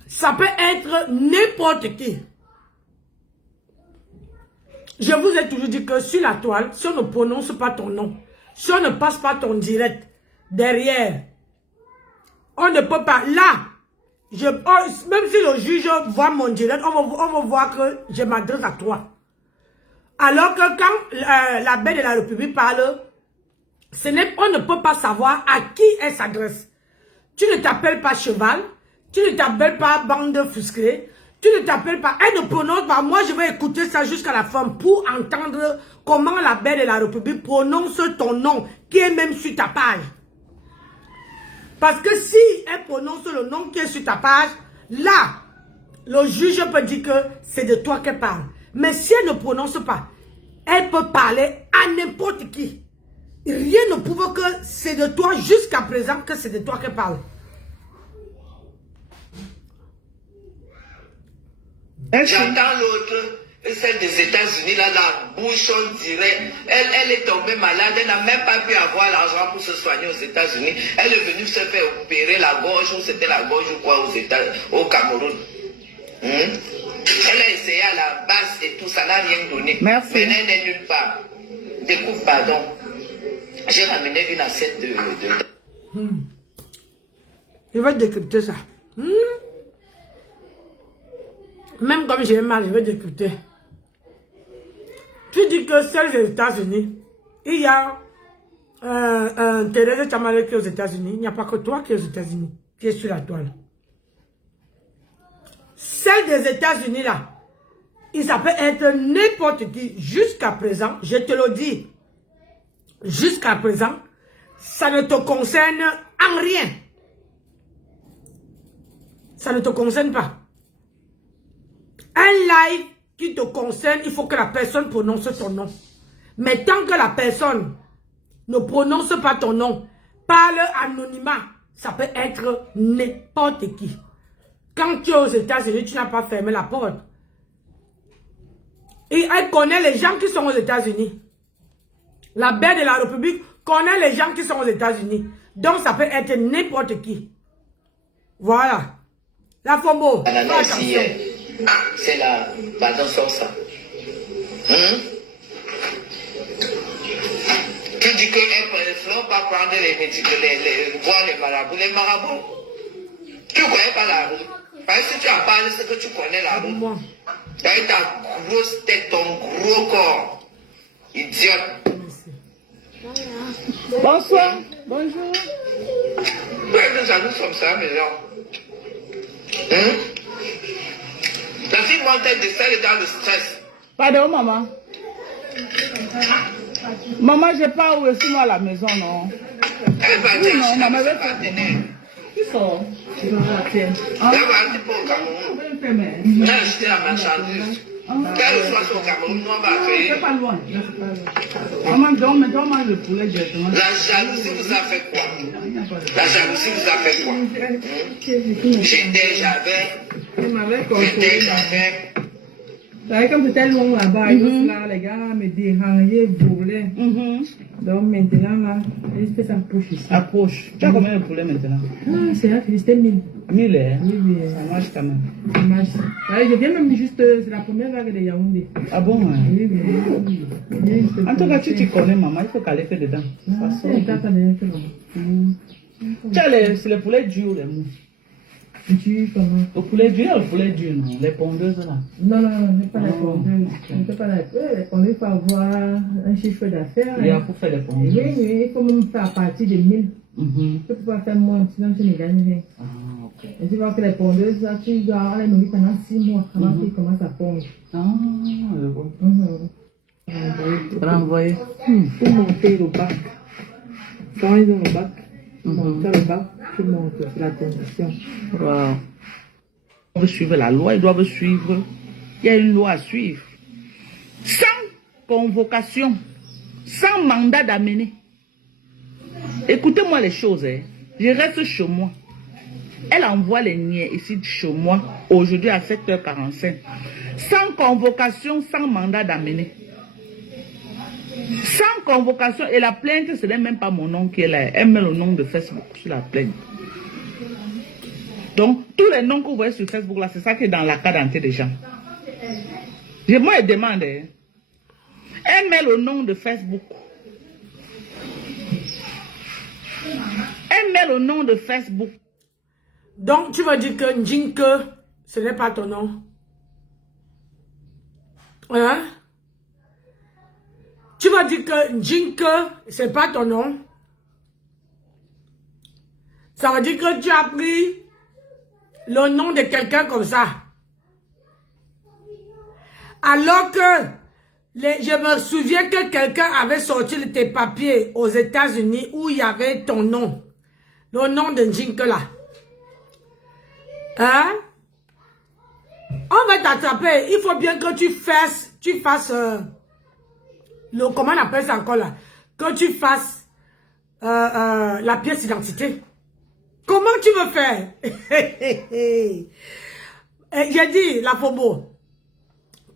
Ça peut être n'importe qui. Je vous ai toujours dit que sur la toile, si on ne prononce pas ton nom, si on ne passe pas ton direct derrière, on ne peut pas. Là, même si le juge voit mon direct, on va voir que je m'adresse à toi. Alors que quand la belle de la République parle, on ne peut pas savoir à qui elle s'adresse. Tu ne t'appelles pas cheval, tu ne t'appelles pas bande fusquée, tu ne t'appelles pas, elle ne prononce pas. Moi, je vais écouter ça jusqu'à la fin pour entendre comment la belle de la République prononce ton nom, qui est même sur ta page. Parce que si elle prononce le nom qui est sur ta page, là, le juge peut dire que c'est de toi qu'elle parle. Mais si elle ne prononce pas, elle peut parler à n'importe qui. Rien ne prouve que c'est de toi jusqu'à présent que c'est de toi qu'elle parle. J'entends l'autre, celle des États-Unis, là, la bouche, on dirait. Elle est tombée malade, elle n'a même pas pu avoir l'argent pour se soigner aux États-Unis. Elle est venue se faire opérer la gorge, ou c'était la gorge ou quoi, au Cameroun. Elle a essayé à la base et tout, ça n'a rien donné. Merci. Mais elle n'est nulle part. Découpe, pardon. J'ai ramené une assiette de... Je vais décrypter ça. Même comme j'ai mal, je vais décrypter. Tu dis que c'est aux États-Unis. Il y a Thérèse Tchamalé qui est aux États-Unis. Il n'y a pas que toi qui es aux États-Unis, qui est sur la toile. Celle des États-Unis là, ça peut être n'importe qui. Jusqu'à présent, je te le dis, jusqu'à présent, ça ne te concerne en rien. Ça ne te concerne pas. Un live qui te concerne, il faut que la personne prononce ton nom. Mais tant que la personne ne prononce pas ton nom, parle anonymat, ça peut être n'importe qui. Quand tu es aux États-Unis, tu n'as pas fermé la porte. Et elle connaît les gens qui sont aux États-Unis. La belle de la République connaît les gens qui sont aux États-Unis. Donc ça peut être n'importe qui. Voilà. La FOMO. C'est la... Pardon, sur ça. Tu dis que les ne pas prendre voir les marabouts. Les marabouts, tu ne connais pas la route. Parce que si tu en parles, c'est que tu connais la route. Tu as ta grosse tête, ton gros corps. Idiote. Bonsoir. Bonjour. Nous allons comme ça, mais non. La fille monte de ça, elle est dans le stress. Pardon, maman. Maman, je pars où est-ce moi à la maison, non? Elle va dire, non, maman, pas tenir. tu sors. Tu vas la tienne. Là-bas, c'est pas au Cameroun. Là, j'étais la marchandise. Quelle soit au Cameroun, on va créer. C'est pas loin. Maman, donc maintenant, mange le poulet directement. La jalousie vous a fait quoi? La jalousie vous a fait quoi? J'avais. Comme c'était long là-bas, là, les gars me dérangeaient, volaient. Donc maintenant, là, il fait sa approche ici. Approche. Tu as combien de poulets maintenant? Ah, c'est là, c'était 1000. 1000, hein? Oui, oui. Ça marche quand même. Ça marche. Ouais, je viens même juste, c'est la première vague de Yaoundé. Ah bon? Hein? Oui, oui. En tout cas, tu connais, maman, il faut qu'elle fait dedans. C'est ça, ça devient fait vraiment. Tu as c'est le poulet dur ou les mous? Tu comment? Le poulet dur, le poulet dur, non? Les pondeuses là. Non, je ne pas la pondeuses. Je ne peux pas la pondeuses. Il faut avoir un chiffre d'affaires. Il y a pour faire les pondeuses. Oui, il faut même faire à partir de 1000. Tu ne peux pas faire moins, sinon tu ne gagnes rien. Ah, ok. Et tu vois que les pondeuses, là, tu dois les nourrir pendant 6 mois avant qu'ils commencent à pondre. Ah, je vois. Renvoyer. Pour monter le bac. Quand ils ont le bac, monter le bac, tu montes, c'est la condition. Wow. Ils doivent suivre la loi, ils doivent suivre. Il y a une loi à suivre. Sans convocation, sans mandat d'amener. Écoutez-moi les choses, hein. Je reste chez moi. Elle envoie les niais ici chez moi aujourd'hui à 7h45. Sans convocation, sans mandat d'amener. Sans convocation. Et la plainte, ce n'est même pas mon nom qui est là. Elle met le nom de Facebook sur la plainte. Donc, tous les noms que vous voyez sur Facebook là, c'est ça qui est dans la carte d'identité des gens. Moi, je demande. Hein. Elle met le nom de Facebook. Elle met le nom de Facebook. Donc, tu vas dire que Njinke, ce n'est pas ton nom. Hein? Tu vas dire que Njinke, ce n'est pas ton nom. Ça veut dire que tu as pris le nom de quelqu'un comme ça. Alors que, je me souviens que quelqu'un avait sorti tes papiers aux États-Unis où il y avait ton nom. Le nom de Njinke là. Hein? On va t'attraper. Il faut bien que tu fasses comment on appelle ça encore là? Que tu fasses la pièce d'identité. Comment tu veux faire? J'ai dit, la Fobo.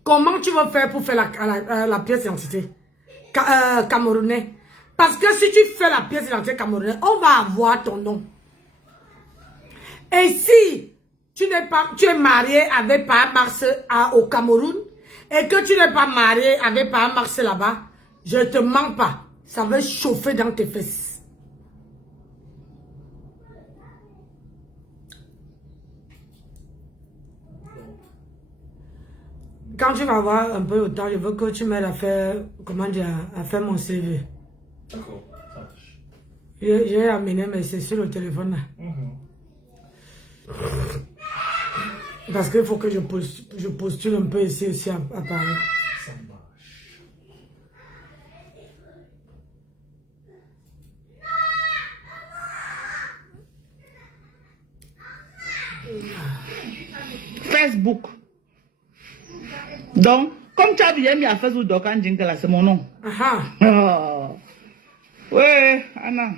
Comment tu veux faire pour faire la pièce d'identité camerounais? Parce que si tu fais la pièce d'identité camerounais, on va avoir ton nom. Et si tu es marié avec Paa Mars au Cameroun et que tu n'es pas marié avec Paa Mars là-bas, je ne te mens pas. Ça va chauffer dans tes fesses. Quand tu vas avoir un peu de temps, je veux que tu m'aides à faire, comment dire, à faire mon CV. D'accord, ça marche. J'ai amené, mais c'est sur le téléphone là. Parce qu'il faut que je postule un peu ici aussi à Paris. Ça marche. Facebook. Donc, comme tu as bien mis à Facebook, Dokan Djinkela, c'est mon nom. Oh. Oui, Anna.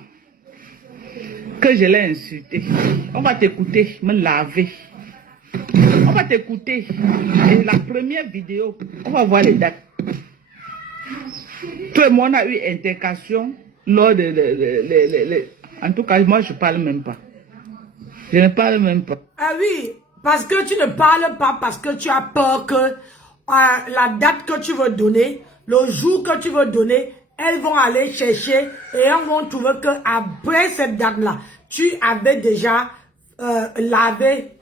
Que je l'ai insulté. On va t'écouter, me laver. On va t'écouter. Et la première vidéo, on va voir les dates. Toi et moi, on a eu intercation lors de... En tout cas, moi, je ne parle même pas. Je ne parle même pas. Ah oui, parce que tu ne parles pas, parce que tu as peur que la date que tu veux donner, le jour que tu veux donner, elles vont aller chercher et elles vont trouver que après cette date-là, tu avais déjà lavé.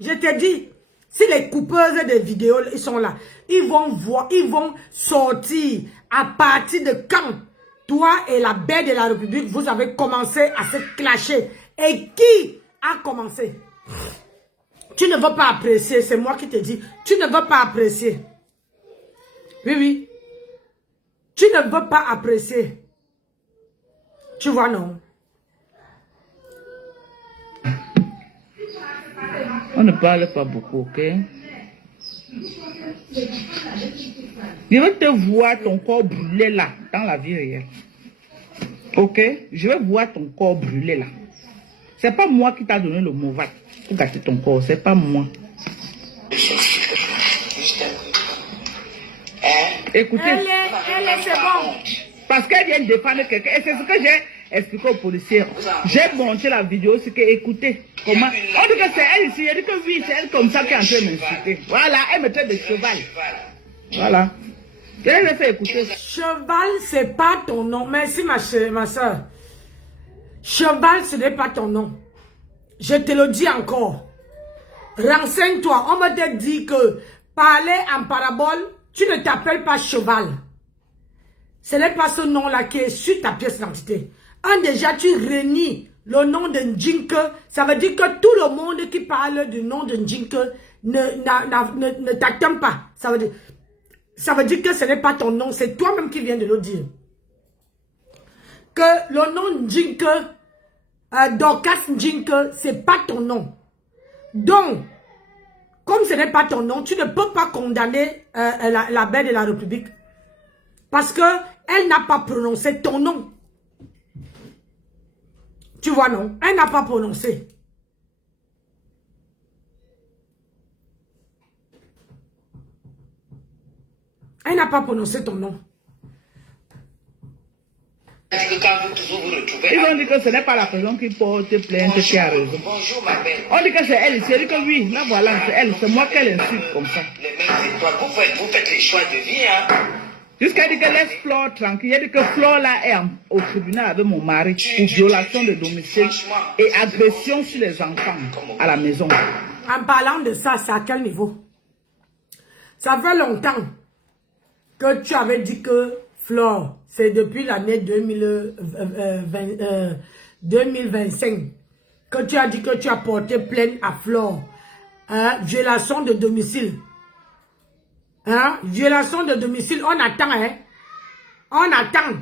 Je te dis, si les coupeuses de vidéos, ils sont là, ils vont voir, ils vont sortir à partir de quand toi et la belle de la République, vous avez commencé à se clasher. Et qui a commencé? Tu ne veux pas apprécier, c'est moi qui te dis, tu ne veux pas apprécier. Oui, oui. Tu ne veux pas apprécier. Tu vois, non? On ne parle pas beaucoup, ok? Je vais te voir ton corps brûler là, dans la vie réelle. Ok? Je vais voir ton corps brûler là. C'est pas moi qui t'a donné le Movat pour gâter ton corps, c'est pas moi. Écoutez, c'est bon. parce qu'elle vient de défendre quelqu'un, et c'est ce que j'ai expliqué aux policiers. J'ai monté la vidéo, c'est que, écoutez, comment, on dit que c'est elle ici, elle dit que oui, c'est elle comme ça qui est en train de m'insulter. Voilà, elle me traite de cheval. Voilà. Je l'ai fait écouter. Cheval, c'est pas ton nom. Merci ma soeur. Cheval, ce n'est pas ton nom. Je te le dis encore. Renseigne-toi. On m'a dit que parler en parabole, tu ne t'appelles pas cheval. Ce n'est pas ce nom-là qui est sur ta pièce d'identité. Déjà, tu renies le nom de Njinke. Ça veut dire que tout le monde qui parle du nom de Njinke ne t'attend pas. Ça veut dire que ce n'est pas ton nom. C'est toi-même qui viens de le dire. Que le nom Njinke, Dorcas Njinke, ce n'est pas ton nom. Donc, comme ce n'est pas ton nom, tu ne peux pas condamner la belle de la République. Parce qu'elle n'a pas prononcé ton nom. Tu vois, non? Elle n'a pas prononcé. Elle n'a pas prononcé ton nom. Ils ont dit que ce n'est pas la personne qui porte plainte qui a raison. Bonjour ma belle. On dit que c'est elle, c'est dit que oui, là voilà, c'est elle, c'est moi qu'elle insulte comme ça. Les mêmes étoiles, vous faites les choix de vie, hein. Jusqu'à dire que laisse Flore tranquille. Il dit que Flore là est au tribunal avec mon mari pour violation de domicile et agression sur les enfants à la maison. En parlant de ça, c'est à quel niveau? Ça fait longtemps que tu avais dit que Flore, c'est depuis l'année 2025 que tu as dit que tu as porté plainte à Flore. Violation de domicile. Violation de domicile, on attend, hein. On attend.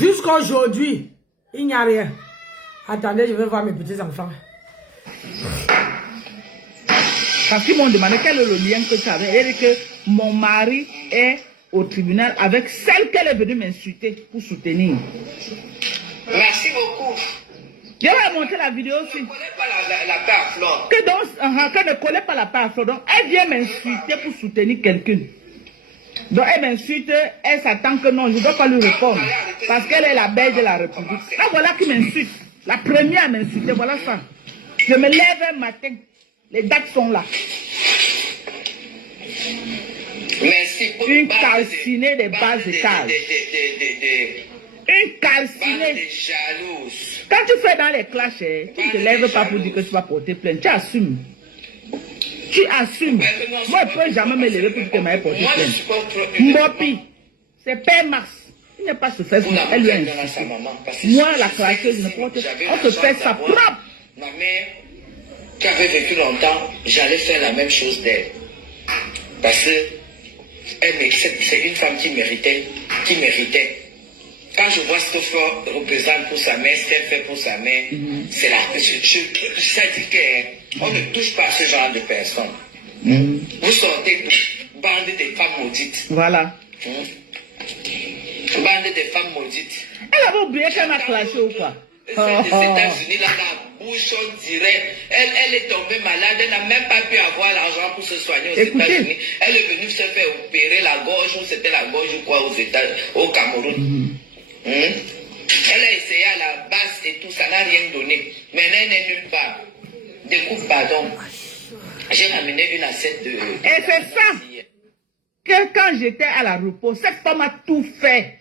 Jusqu'à aujourd'hui, il n'y a rien. Attendez, je vais voir mes petits-enfants. Parce qu'ils m'ont demandé quel est le lien que tu avais. Elle dit que mon mari est au tribunal avec celle qu'elle est venue m'insulter pour soutenir. Merci beaucoup. Je vais montrer la vidéo aussi. Ne connais pas la paix à Flore. Que ne connaît pas la paix à Flore. Donc, elle vient m'insulter pour soutenir quelqu'un. Donc, elle m'insulte, elle s'attend que non, je ne dois pas lui répondre. Parce qu'elle est la belle de la République. Là, voilà qui m'insulte. La première à m'insulter, voilà ça. Je me lève un matin. Les dates sont là. Merci pour une calcinée des bas étages. Une calcinée. Quand tu fais dans les clashs, tu ne te lèves pas pour dire que tu vas porter plainte. Tu assumes. Tu assumes. Moi, je ne peux jamais me lever pour dire que je m'avais porté plainte. Mbopi, c'est Père Mars. Il n'est pas se faire ça. Elle lui a insisté. Moi, la classeuse, je ne porte pas. On se fait ça propre. Ma mère, qui avait vécu longtemps, j'allais faire la même chose d'elle. Parce que c'est une femme qui méritait. Quand je vois ce que Flore représente pour sa mère, ce qu'elle fait pour sa mère, c'est là que ça dit qu'on ne touche pas à ce genre de personnes. Vous sortez de bande des femmes maudites. Voilà. Bande des femmes maudites. Elle avait oublié qu'elle m'a clashé ou quoi? Celle des États-Unis, là, la bouche, on dirait, elle est tombée malade, elle n'a même pas pu avoir l'argent pour se soigner aux États-Unis. Elle est venue se faire opérer la gorge, ou c'était la gorge ou quoi, au Cameroun. Elle a essayé à la base et tout, ça n'a rien donné. Maintenant, elle n'est nulle part. Découpe, pardon. J'ai ramené une assiette de... Et c'est ça que quand j'étais à l'aéroport, cette femme a tout fait.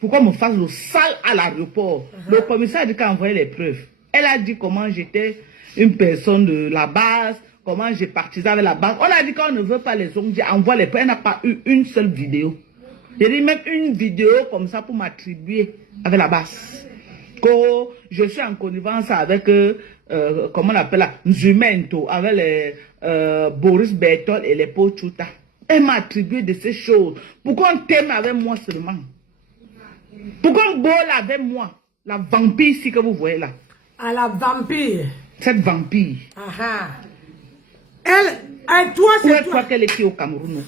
Pourquoi me fasse le sale à l'aéroport? Le commissaire a dit qu'il a envoyé les preuves. Elle a dit comment j'étais une personne de la base, comment j'ai partisé avec la base. On a dit qu'on ne veut pas les ongles, envoie les preuves. Elle n'a pas eu une seule vidéo. J'ai dit même une vidéo comme ça pour m'attribuer avec la base. Que je suis en connivence avec, comment on appelle là, Nzumento, avec les Boris Bertol et les Pochuta. Elle m'a attribué de ces choses. Pourquoi on t'aime avec moi seulement? Pourquoi on bolle avec moi? La vampire ici que vous voyez là. À la vampire. Cette vampire. Toi, Où c'est elle croit qu'elle est qui au Cameroun?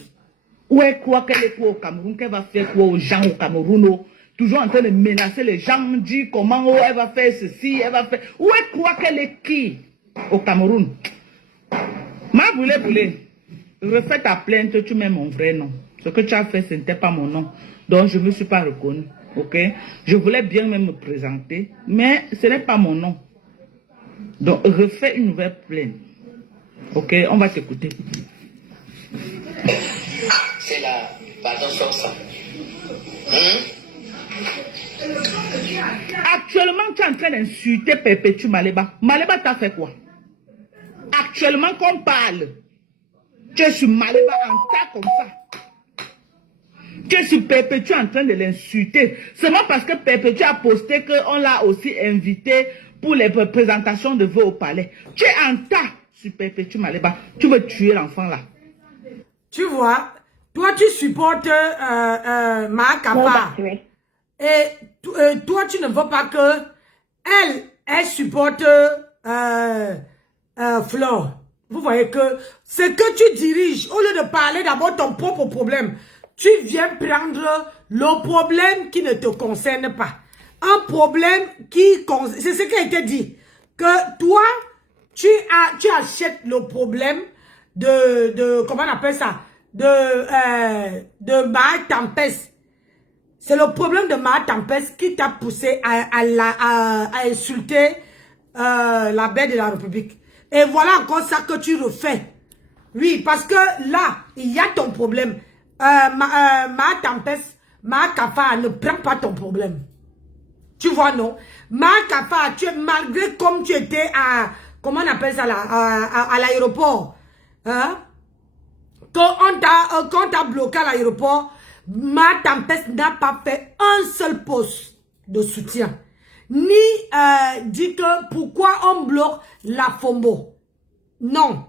Où elle croit qu'elle est quoi au Cameroun? Qu'elle va faire quoi aux gens au Cameroun? Toujours en train de menacer les gens, dire comment elle va faire ceci, elle va faire... Où elle croit qu'elle est qui au Cameroun? Ma boulé, refais ta plainte, tu mets mon vrai nom. Ce que tu as fait, ce n'était pas mon nom. Donc, je ne me suis pas reconnue. Ok? Je voulais bien même me présenter, mais ce n'est pas mon nom. Donc, refais une nouvelle plainte. Ok? On va t'écouter. C'est la... Pardon, sur ça. Actuellement, tu es en train d'insulter Perpétue Maleba. Maleba t'a fait quoi? Actuellement qu'on parle, tu es sur Maleba en tas comme ça. Tu es sur Perpétue en train de l'insulter. Seulement parce que Perpétue a posté qu'on l'a aussi invité pour les présentations de vœux au palais. Tu es en tas sur Perpétue Maleba. Tu veux tuer l'enfant là. Tu vois, toi tu supportes Maakapa. Et toi tu ne veux pas que elle supporte Flore. Vous voyez que ce que tu diriges, au lieu de parler d'abord ton propre problème, tu viens prendre le problème qui ne te concerne pas. Un problème qui concerne... C'est ce qui a été dit. Que toi, tu achètes le problème de comment on appelle ça? De Ma Tempest. C'est le problème de Ma Tempest qui t'a poussé à insulter la belle de la République. Et voilà encore ça que tu refais. Oui, parce que là, il y a ton problème. Ma Tempest, Ma Kafa ne prend pas ton problème. Tu vois, non? Ma Kafa, malgré comme tu étais à, comment on appelle ça là, à l'aéroport, hein? Quand t'a bloqué à l'aéroport, Ma Tempest n'a pas fait un seul poste de soutien. Ni dit que pourquoi on bloque la Fombo. Non.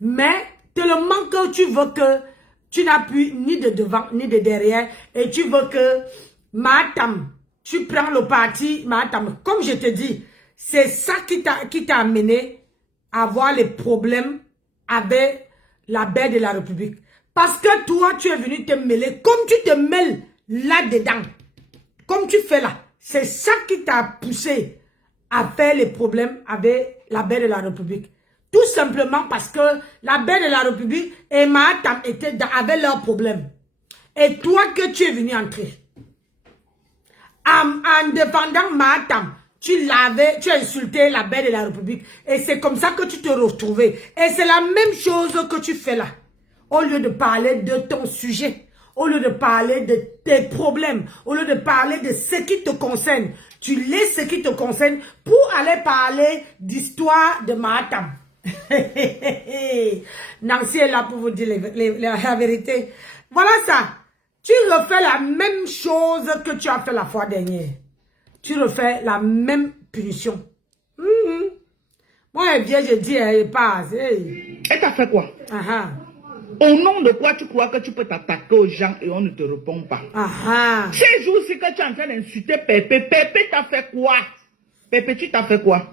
Mais tellement que tu veux que tu n'as plus ni de devant ni de derrière et tu veux que Matam, tu prends le parti Matam. Comme je te dis, c'est ça qui t'a amené à avoir les problèmes avec la belle de la République. Parce que toi, tu es venu te mêler comme tu te mêles là-dedans. Comme tu fais là. C'est ça qui t'a poussé à faire les problèmes avec la belle de la République. Tout simplement parce que la belle de la République et Mahatam avaient leurs problèmes. Et toi que tu es venu entrer. En défendant Mahatam, tu as insulté la belle de la République. Et c'est comme ça que tu te retrouvais. Et c'est la même chose que tu fais là. Au lieu de parler de ton sujet, au lieu de parler de tes problèmes, au lieu de parler de ce qui te concerne, tu laisses ce qui te concerne pour aller parler d'histoire de Mahatam. Nancy est là pour vous dire la vérité. Voilà ça. Tu refais la même chose que tu as fait la fois dernière. Tu refais la même punition. Moi, elle vient, je dis, elle passe. Hey. Elle t'a fait quoi? Au nom de quoi tu crois que tu peux t'attaquer aux gens et on ne te répond pas? Ces jours-ci que tu es en train d'insulter Pépé, Pépé t'a fait quoi? Pépé, tu t'as fait quoi?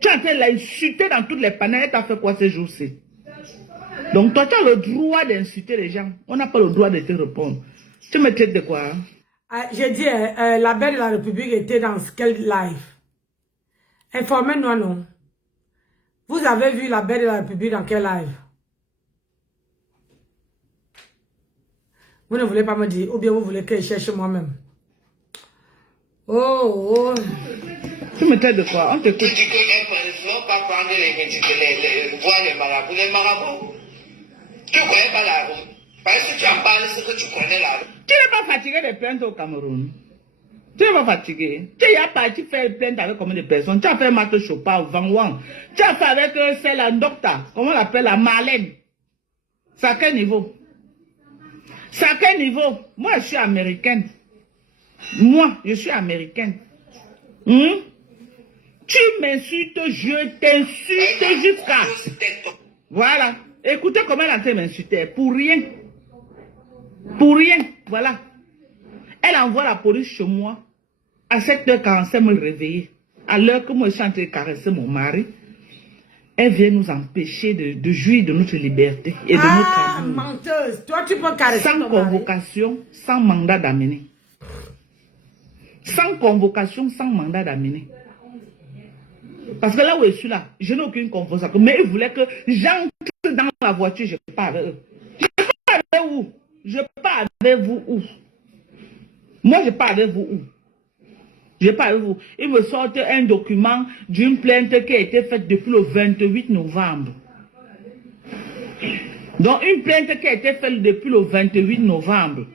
Tu es en train de l'insulter dans toutes les panels, elle t'a fait quoi ces jours-ci? Donc toi, tu as le droit d'insulter les gens. On n'a pas le droit de te répondre. Tu me traites de quoi? J'ai dit, la belle de la République était dans quel live? Informez-nous, non? Vous avez vu la belle de la République dans quel live? Vous ne voulez pas me dire, ou bien vous voulez que je cherche moi-même. Oh. Tu me traites de quoi? On t'écoute. Tu dis qu'elle ne faut pas prendre les marabouts. Les marabouts, tu ne connais pas la route. Parce que tu en parles, c'est que tu connais la route. Tu n'es pas fatigué de plaindre au Cameroun. Tu n'es pas fatigué. Tu es parti faire plainte avec combien de personnes? Tu as fait Mato Chopa, Van Wang. Tu as fait avec celle la docteur. Comment on l'appelle? La Marlène. C'est à quel niveau? C'est à quel niveau? Moi, je suis américaine. Moi, je suis américaine. Tu m'insultes, je t'insulte jusqu'à... Voilà. Écoutez comment elle est en train de m'insulter. Pour rien. Pour rien. Voilà. Elle envoie la police chez moi à 7h45 me réveiller. À l'heure que moi je suis en train de caresser mon mari. elle vient nous empêcher de jouir de notre liberté et de notre amour. Menteuse. Toi, tu peux caresser Sans ton mari. convocation, sans mandat d'amener. Sans convocation, sans mandat d'amener. Parce que là où je suis là, je n'ai aucune convocation. Mais ils voulaient que j'entre dans la voiture, je pars avec eux. Je pars avec où? Je pars avec vous où? Moi, je pars avec vous où? Je pars avec vous. Ils me sortent un document d'une plainte qui a été faite depuis le 28 novembre. Donc, une plainte qui a été faite depuis le 28 novembre.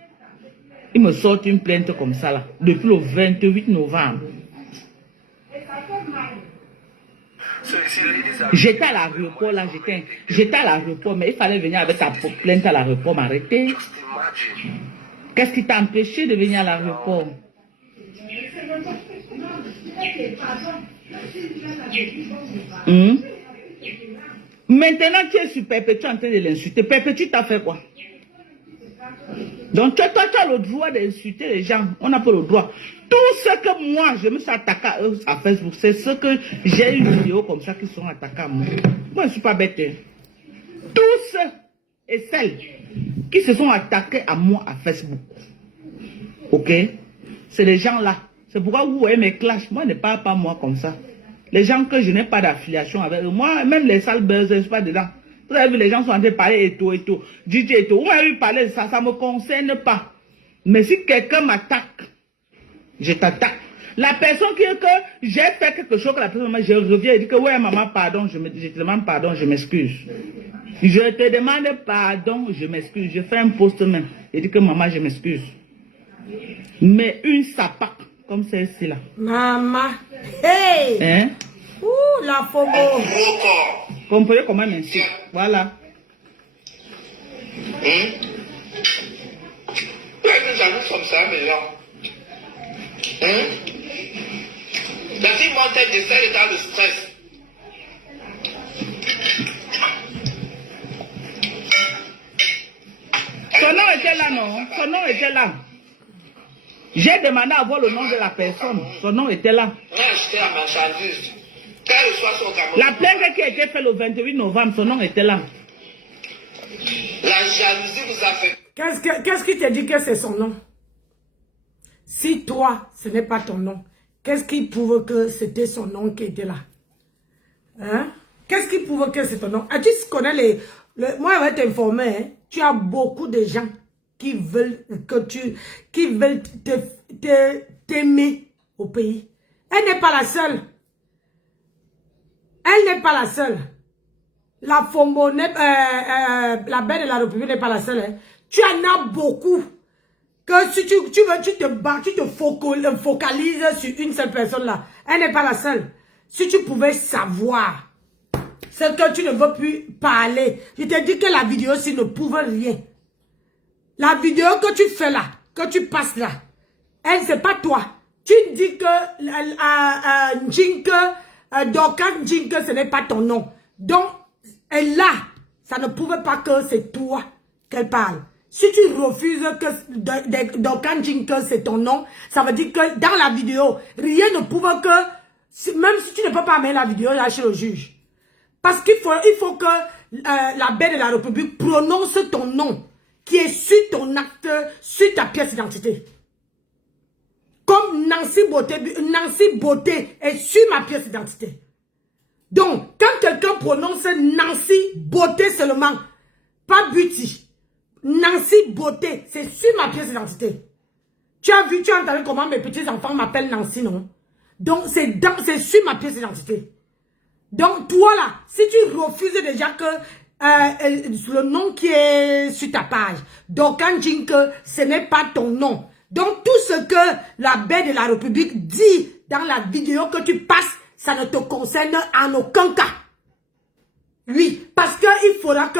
Ils me sortent une plainte comme ça, là, depuis le 28 novembre. J'étais à l'aéroport, là, j'étais à l'aéroport, mais il fallait venir avec ta plainte à l'aéroport, m'arrêter. Qu'est-ce qui t'a empêché de venir à l'aéroport? Maintenant, tu es sur Perpétue en train de l'insulter. Perpétue t'a fait quoi? Donc, toi, tu as le droit d'insulter les gens. On n'a pas le droit. Tout ce que moi, je me suis attaqué à Facebook, c'est ce que j'ai une vidéo comme ça qui sont attaqués à moi. Moi, je ne suis pas bête. Tous ceux et celles qui se sont attaqués à moi à Facebook. Ok? C'est les gens là. C'est pourquoi vous voyez mes clashs. Moi, je ne parle pas moi comme ça. Les gens que je n'ai pas d'affiliation avec eux. Moi, même les sales buzz, je ne suis pas dedans. Vous avez vu, les gens sont en train de parler et tout. DJ et tout. Vous m'avez vu parler de ça, ça ne me concerne pas. Mais si quelqu'un m'attaque, je t'attaque. La personne qui est que j'ai fait quelque chose que la personne, je reviens et dis que ouais, maman, pardon, je te demande pardon, je m'excuse. Je te demande pardon, je m'excuse. Je fais un post même et dis que maman, je m'excuse. Mais une sapac comme celle-ci là. Maman. Hey! Hein? Ouh, la FOMO. Comprenez comment elle m'insulte. Voilà. Ouais, nous allons comme ça, mais là. La fille montait de ça, elle est dans le stress. Son nom était là, non? Son nom était là. J'ai demandé à voir le nom de la personne. Son nom était là. On a acheté la marchandise. Quand elle reçoit son camion. La plainte qui a été faite le 28 novembre, son nom était là. La jalousie vous a fait. Qu'est-ce qui te dit que c'est son nom? Si toi, ce n'est pas ton nom, qu'est-ce qui prouve que c'était son nom qui était là? Hein? Qu'est-ce qui prouve que c'est ton nom? Ah, tu connais moi, je vais t'informer, hein, tu as beaucoup de gens qui veulent t'aimer au pays. Elle n'est pas la seule. Elle n'est pas la seule. La FOMO, la belle de la République n'est pas la seule. Hein. Tu en as beaucoup. Que si tu te focalises sur une seule personne là. Elle n'est pas la seule. Si tu pouvais savoir ce que tu ne veux plus parler. Je te dis que la vidéo ci ne prouve rien. La vidéo que tu fais là, que tu passes là, elle c'est pas toi. Tu dis que Dorcas Jinke, ce n'est pas ton nom. Donc, elle là, ça ne prouve pas que c'est toi qu'elle parle. Si tu refuses que Dorcas Jinke c'est ton nom, ça veut dire que dans la vidéo, rien ne prouve que, même si tu ne peux pas mettre la vidéo là chez le juge. Parce qu'il faut que la belle de la République prononce ton nom qui est sur ton acte, sur ta pièce d'identité. Comme Nancy Beauté est sur ma pièce d'identité. Donc, quand quelqu'un prononce Nancy Beauté seulement, pas Beauty, Nancy Beauté, c'est sur ma pièce d'identité. Tu as entendu comment mes petits-enfants m'appellent Nancy, non? Donc, c'est sur ma pièce d'identité. Donc, toi là, si tu refuses déjà que le nom qui est sur ta page, Dorcas Jinke, ce n'est pas ton nom. Donc, tout ce que la belle de la République dit dans la vidéo que tu passes, ça ne te concerne en aucun cas. Oui, parce qu'il faudra que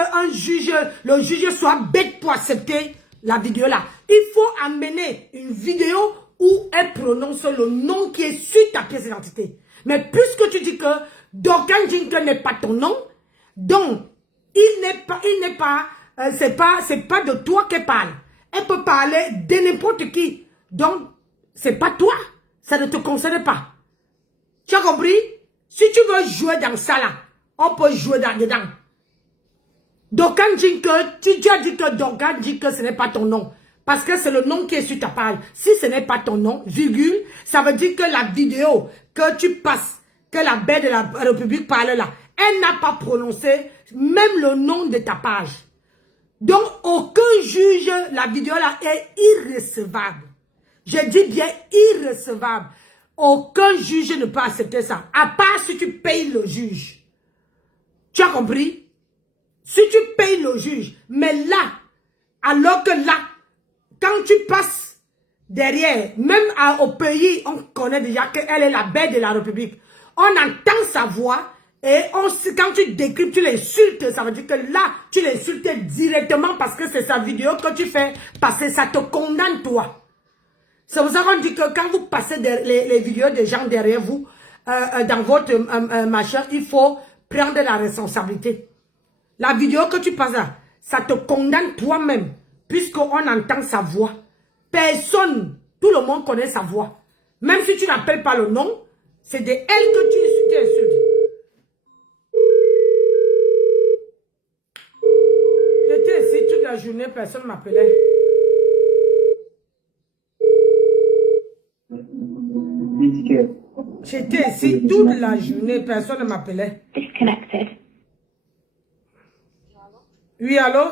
le juge soit bête pour accepter la vidéo là. Il faut amener une vidéo où elle prononce le nom qui est sur ta pièce d'identité. Mais puisque tu dis que Dorcas Jinke n'est pas ton nom, donc c'est pas de toi qu'elle parle. Elle peut parler de n'importe qui. Donc, c'est pas toi. Ça ne te concerne pas. Tu as compris? Si tu veux jouer dans ça là, On peut jouer dedans. D'aucuns disent que, tu as dit que d'aucuns disent que ce n'est pas ton nom. Parce que c'est le nom qui est sur ta page. Si ce n'est pas ton nom, virgule, ça veut dire que la vidéo que tu passes, que la belle de la République parle là, elle n'a pas prononcé même le nom de ta page. Donc, aucun juge, la vidéo là est irrecevable. Je dis bien irrecevable. Aucun juge ne peut accepter ça. À part si tu payes le juge. Tu as compris? Si tu payes le juge. Mais là, alors que là, quand tu passes derrière, même au pays, on connaît déjà qu'elle est la belle de la République. On entend sa voix et quand tu décryptes, tu l'insultes. Ça veut dire que là, tu l'insultes directement parce que c'est sa vidéo que tu fais passer. Ça te condamne toi. C'est pour ça qu'on dit que quand vous passez les vidéos des gens derrière vous, dans votre machin, il faut prendre la responsabilité. La vidéo que tu passes là, ça te condamne toi-même, puisqu'on entend sa voix. Personne, tout le monde connaît sa voix. Même si tu n'appelles pas le nom, c'est de elle que tu insultes. J'étais ici toute la journée, personne ne m'appelait. J'étais ici toute la journée, personne ne m'appelait. Disconnected. Oui, allô?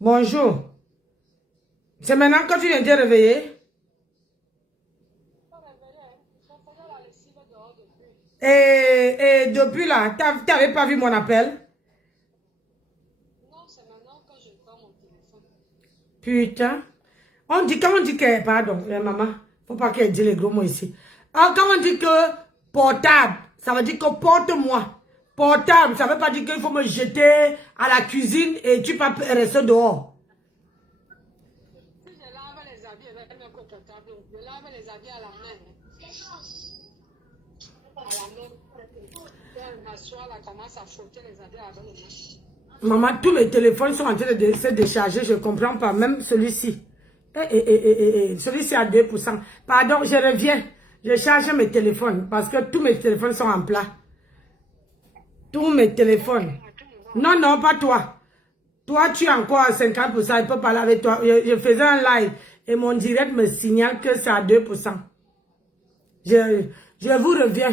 Bonjour. C'est maintenant que tu viens de te réveiller? Et depuis là, tu n'avais pas vu mon appel? Non, c'est maintenant que je prends mon téléphone. Putain. Quand on dit que, pardon, maman, faut pas qu'elle dise les gros mots ici. Quand on dit que portable, ça veut dire que porte-moi. Portable, ça veut pas dire qu'il faut me jeter à la cuisine et tu peux rester dehors. Si je lave les habits avec un portable, je lave les habits à la main. À la main. Je m'assois là, commence à frotter les habits avec les mains. Maman, tous mes téléphones sont en train de se décharger, je ne comprends pas, même celui-ci. Celui-ci à 2%. Pardon, je reviens. Je charge mes téléphones parce que tous mes téléphones sont en plat. Tous mes téléphones. Non, non, pas toi. Toi, tu as encore 50%, il peut parler avec toi. Je faisais un live et mon direct me signale que c'est à 2%. Je vous reviens.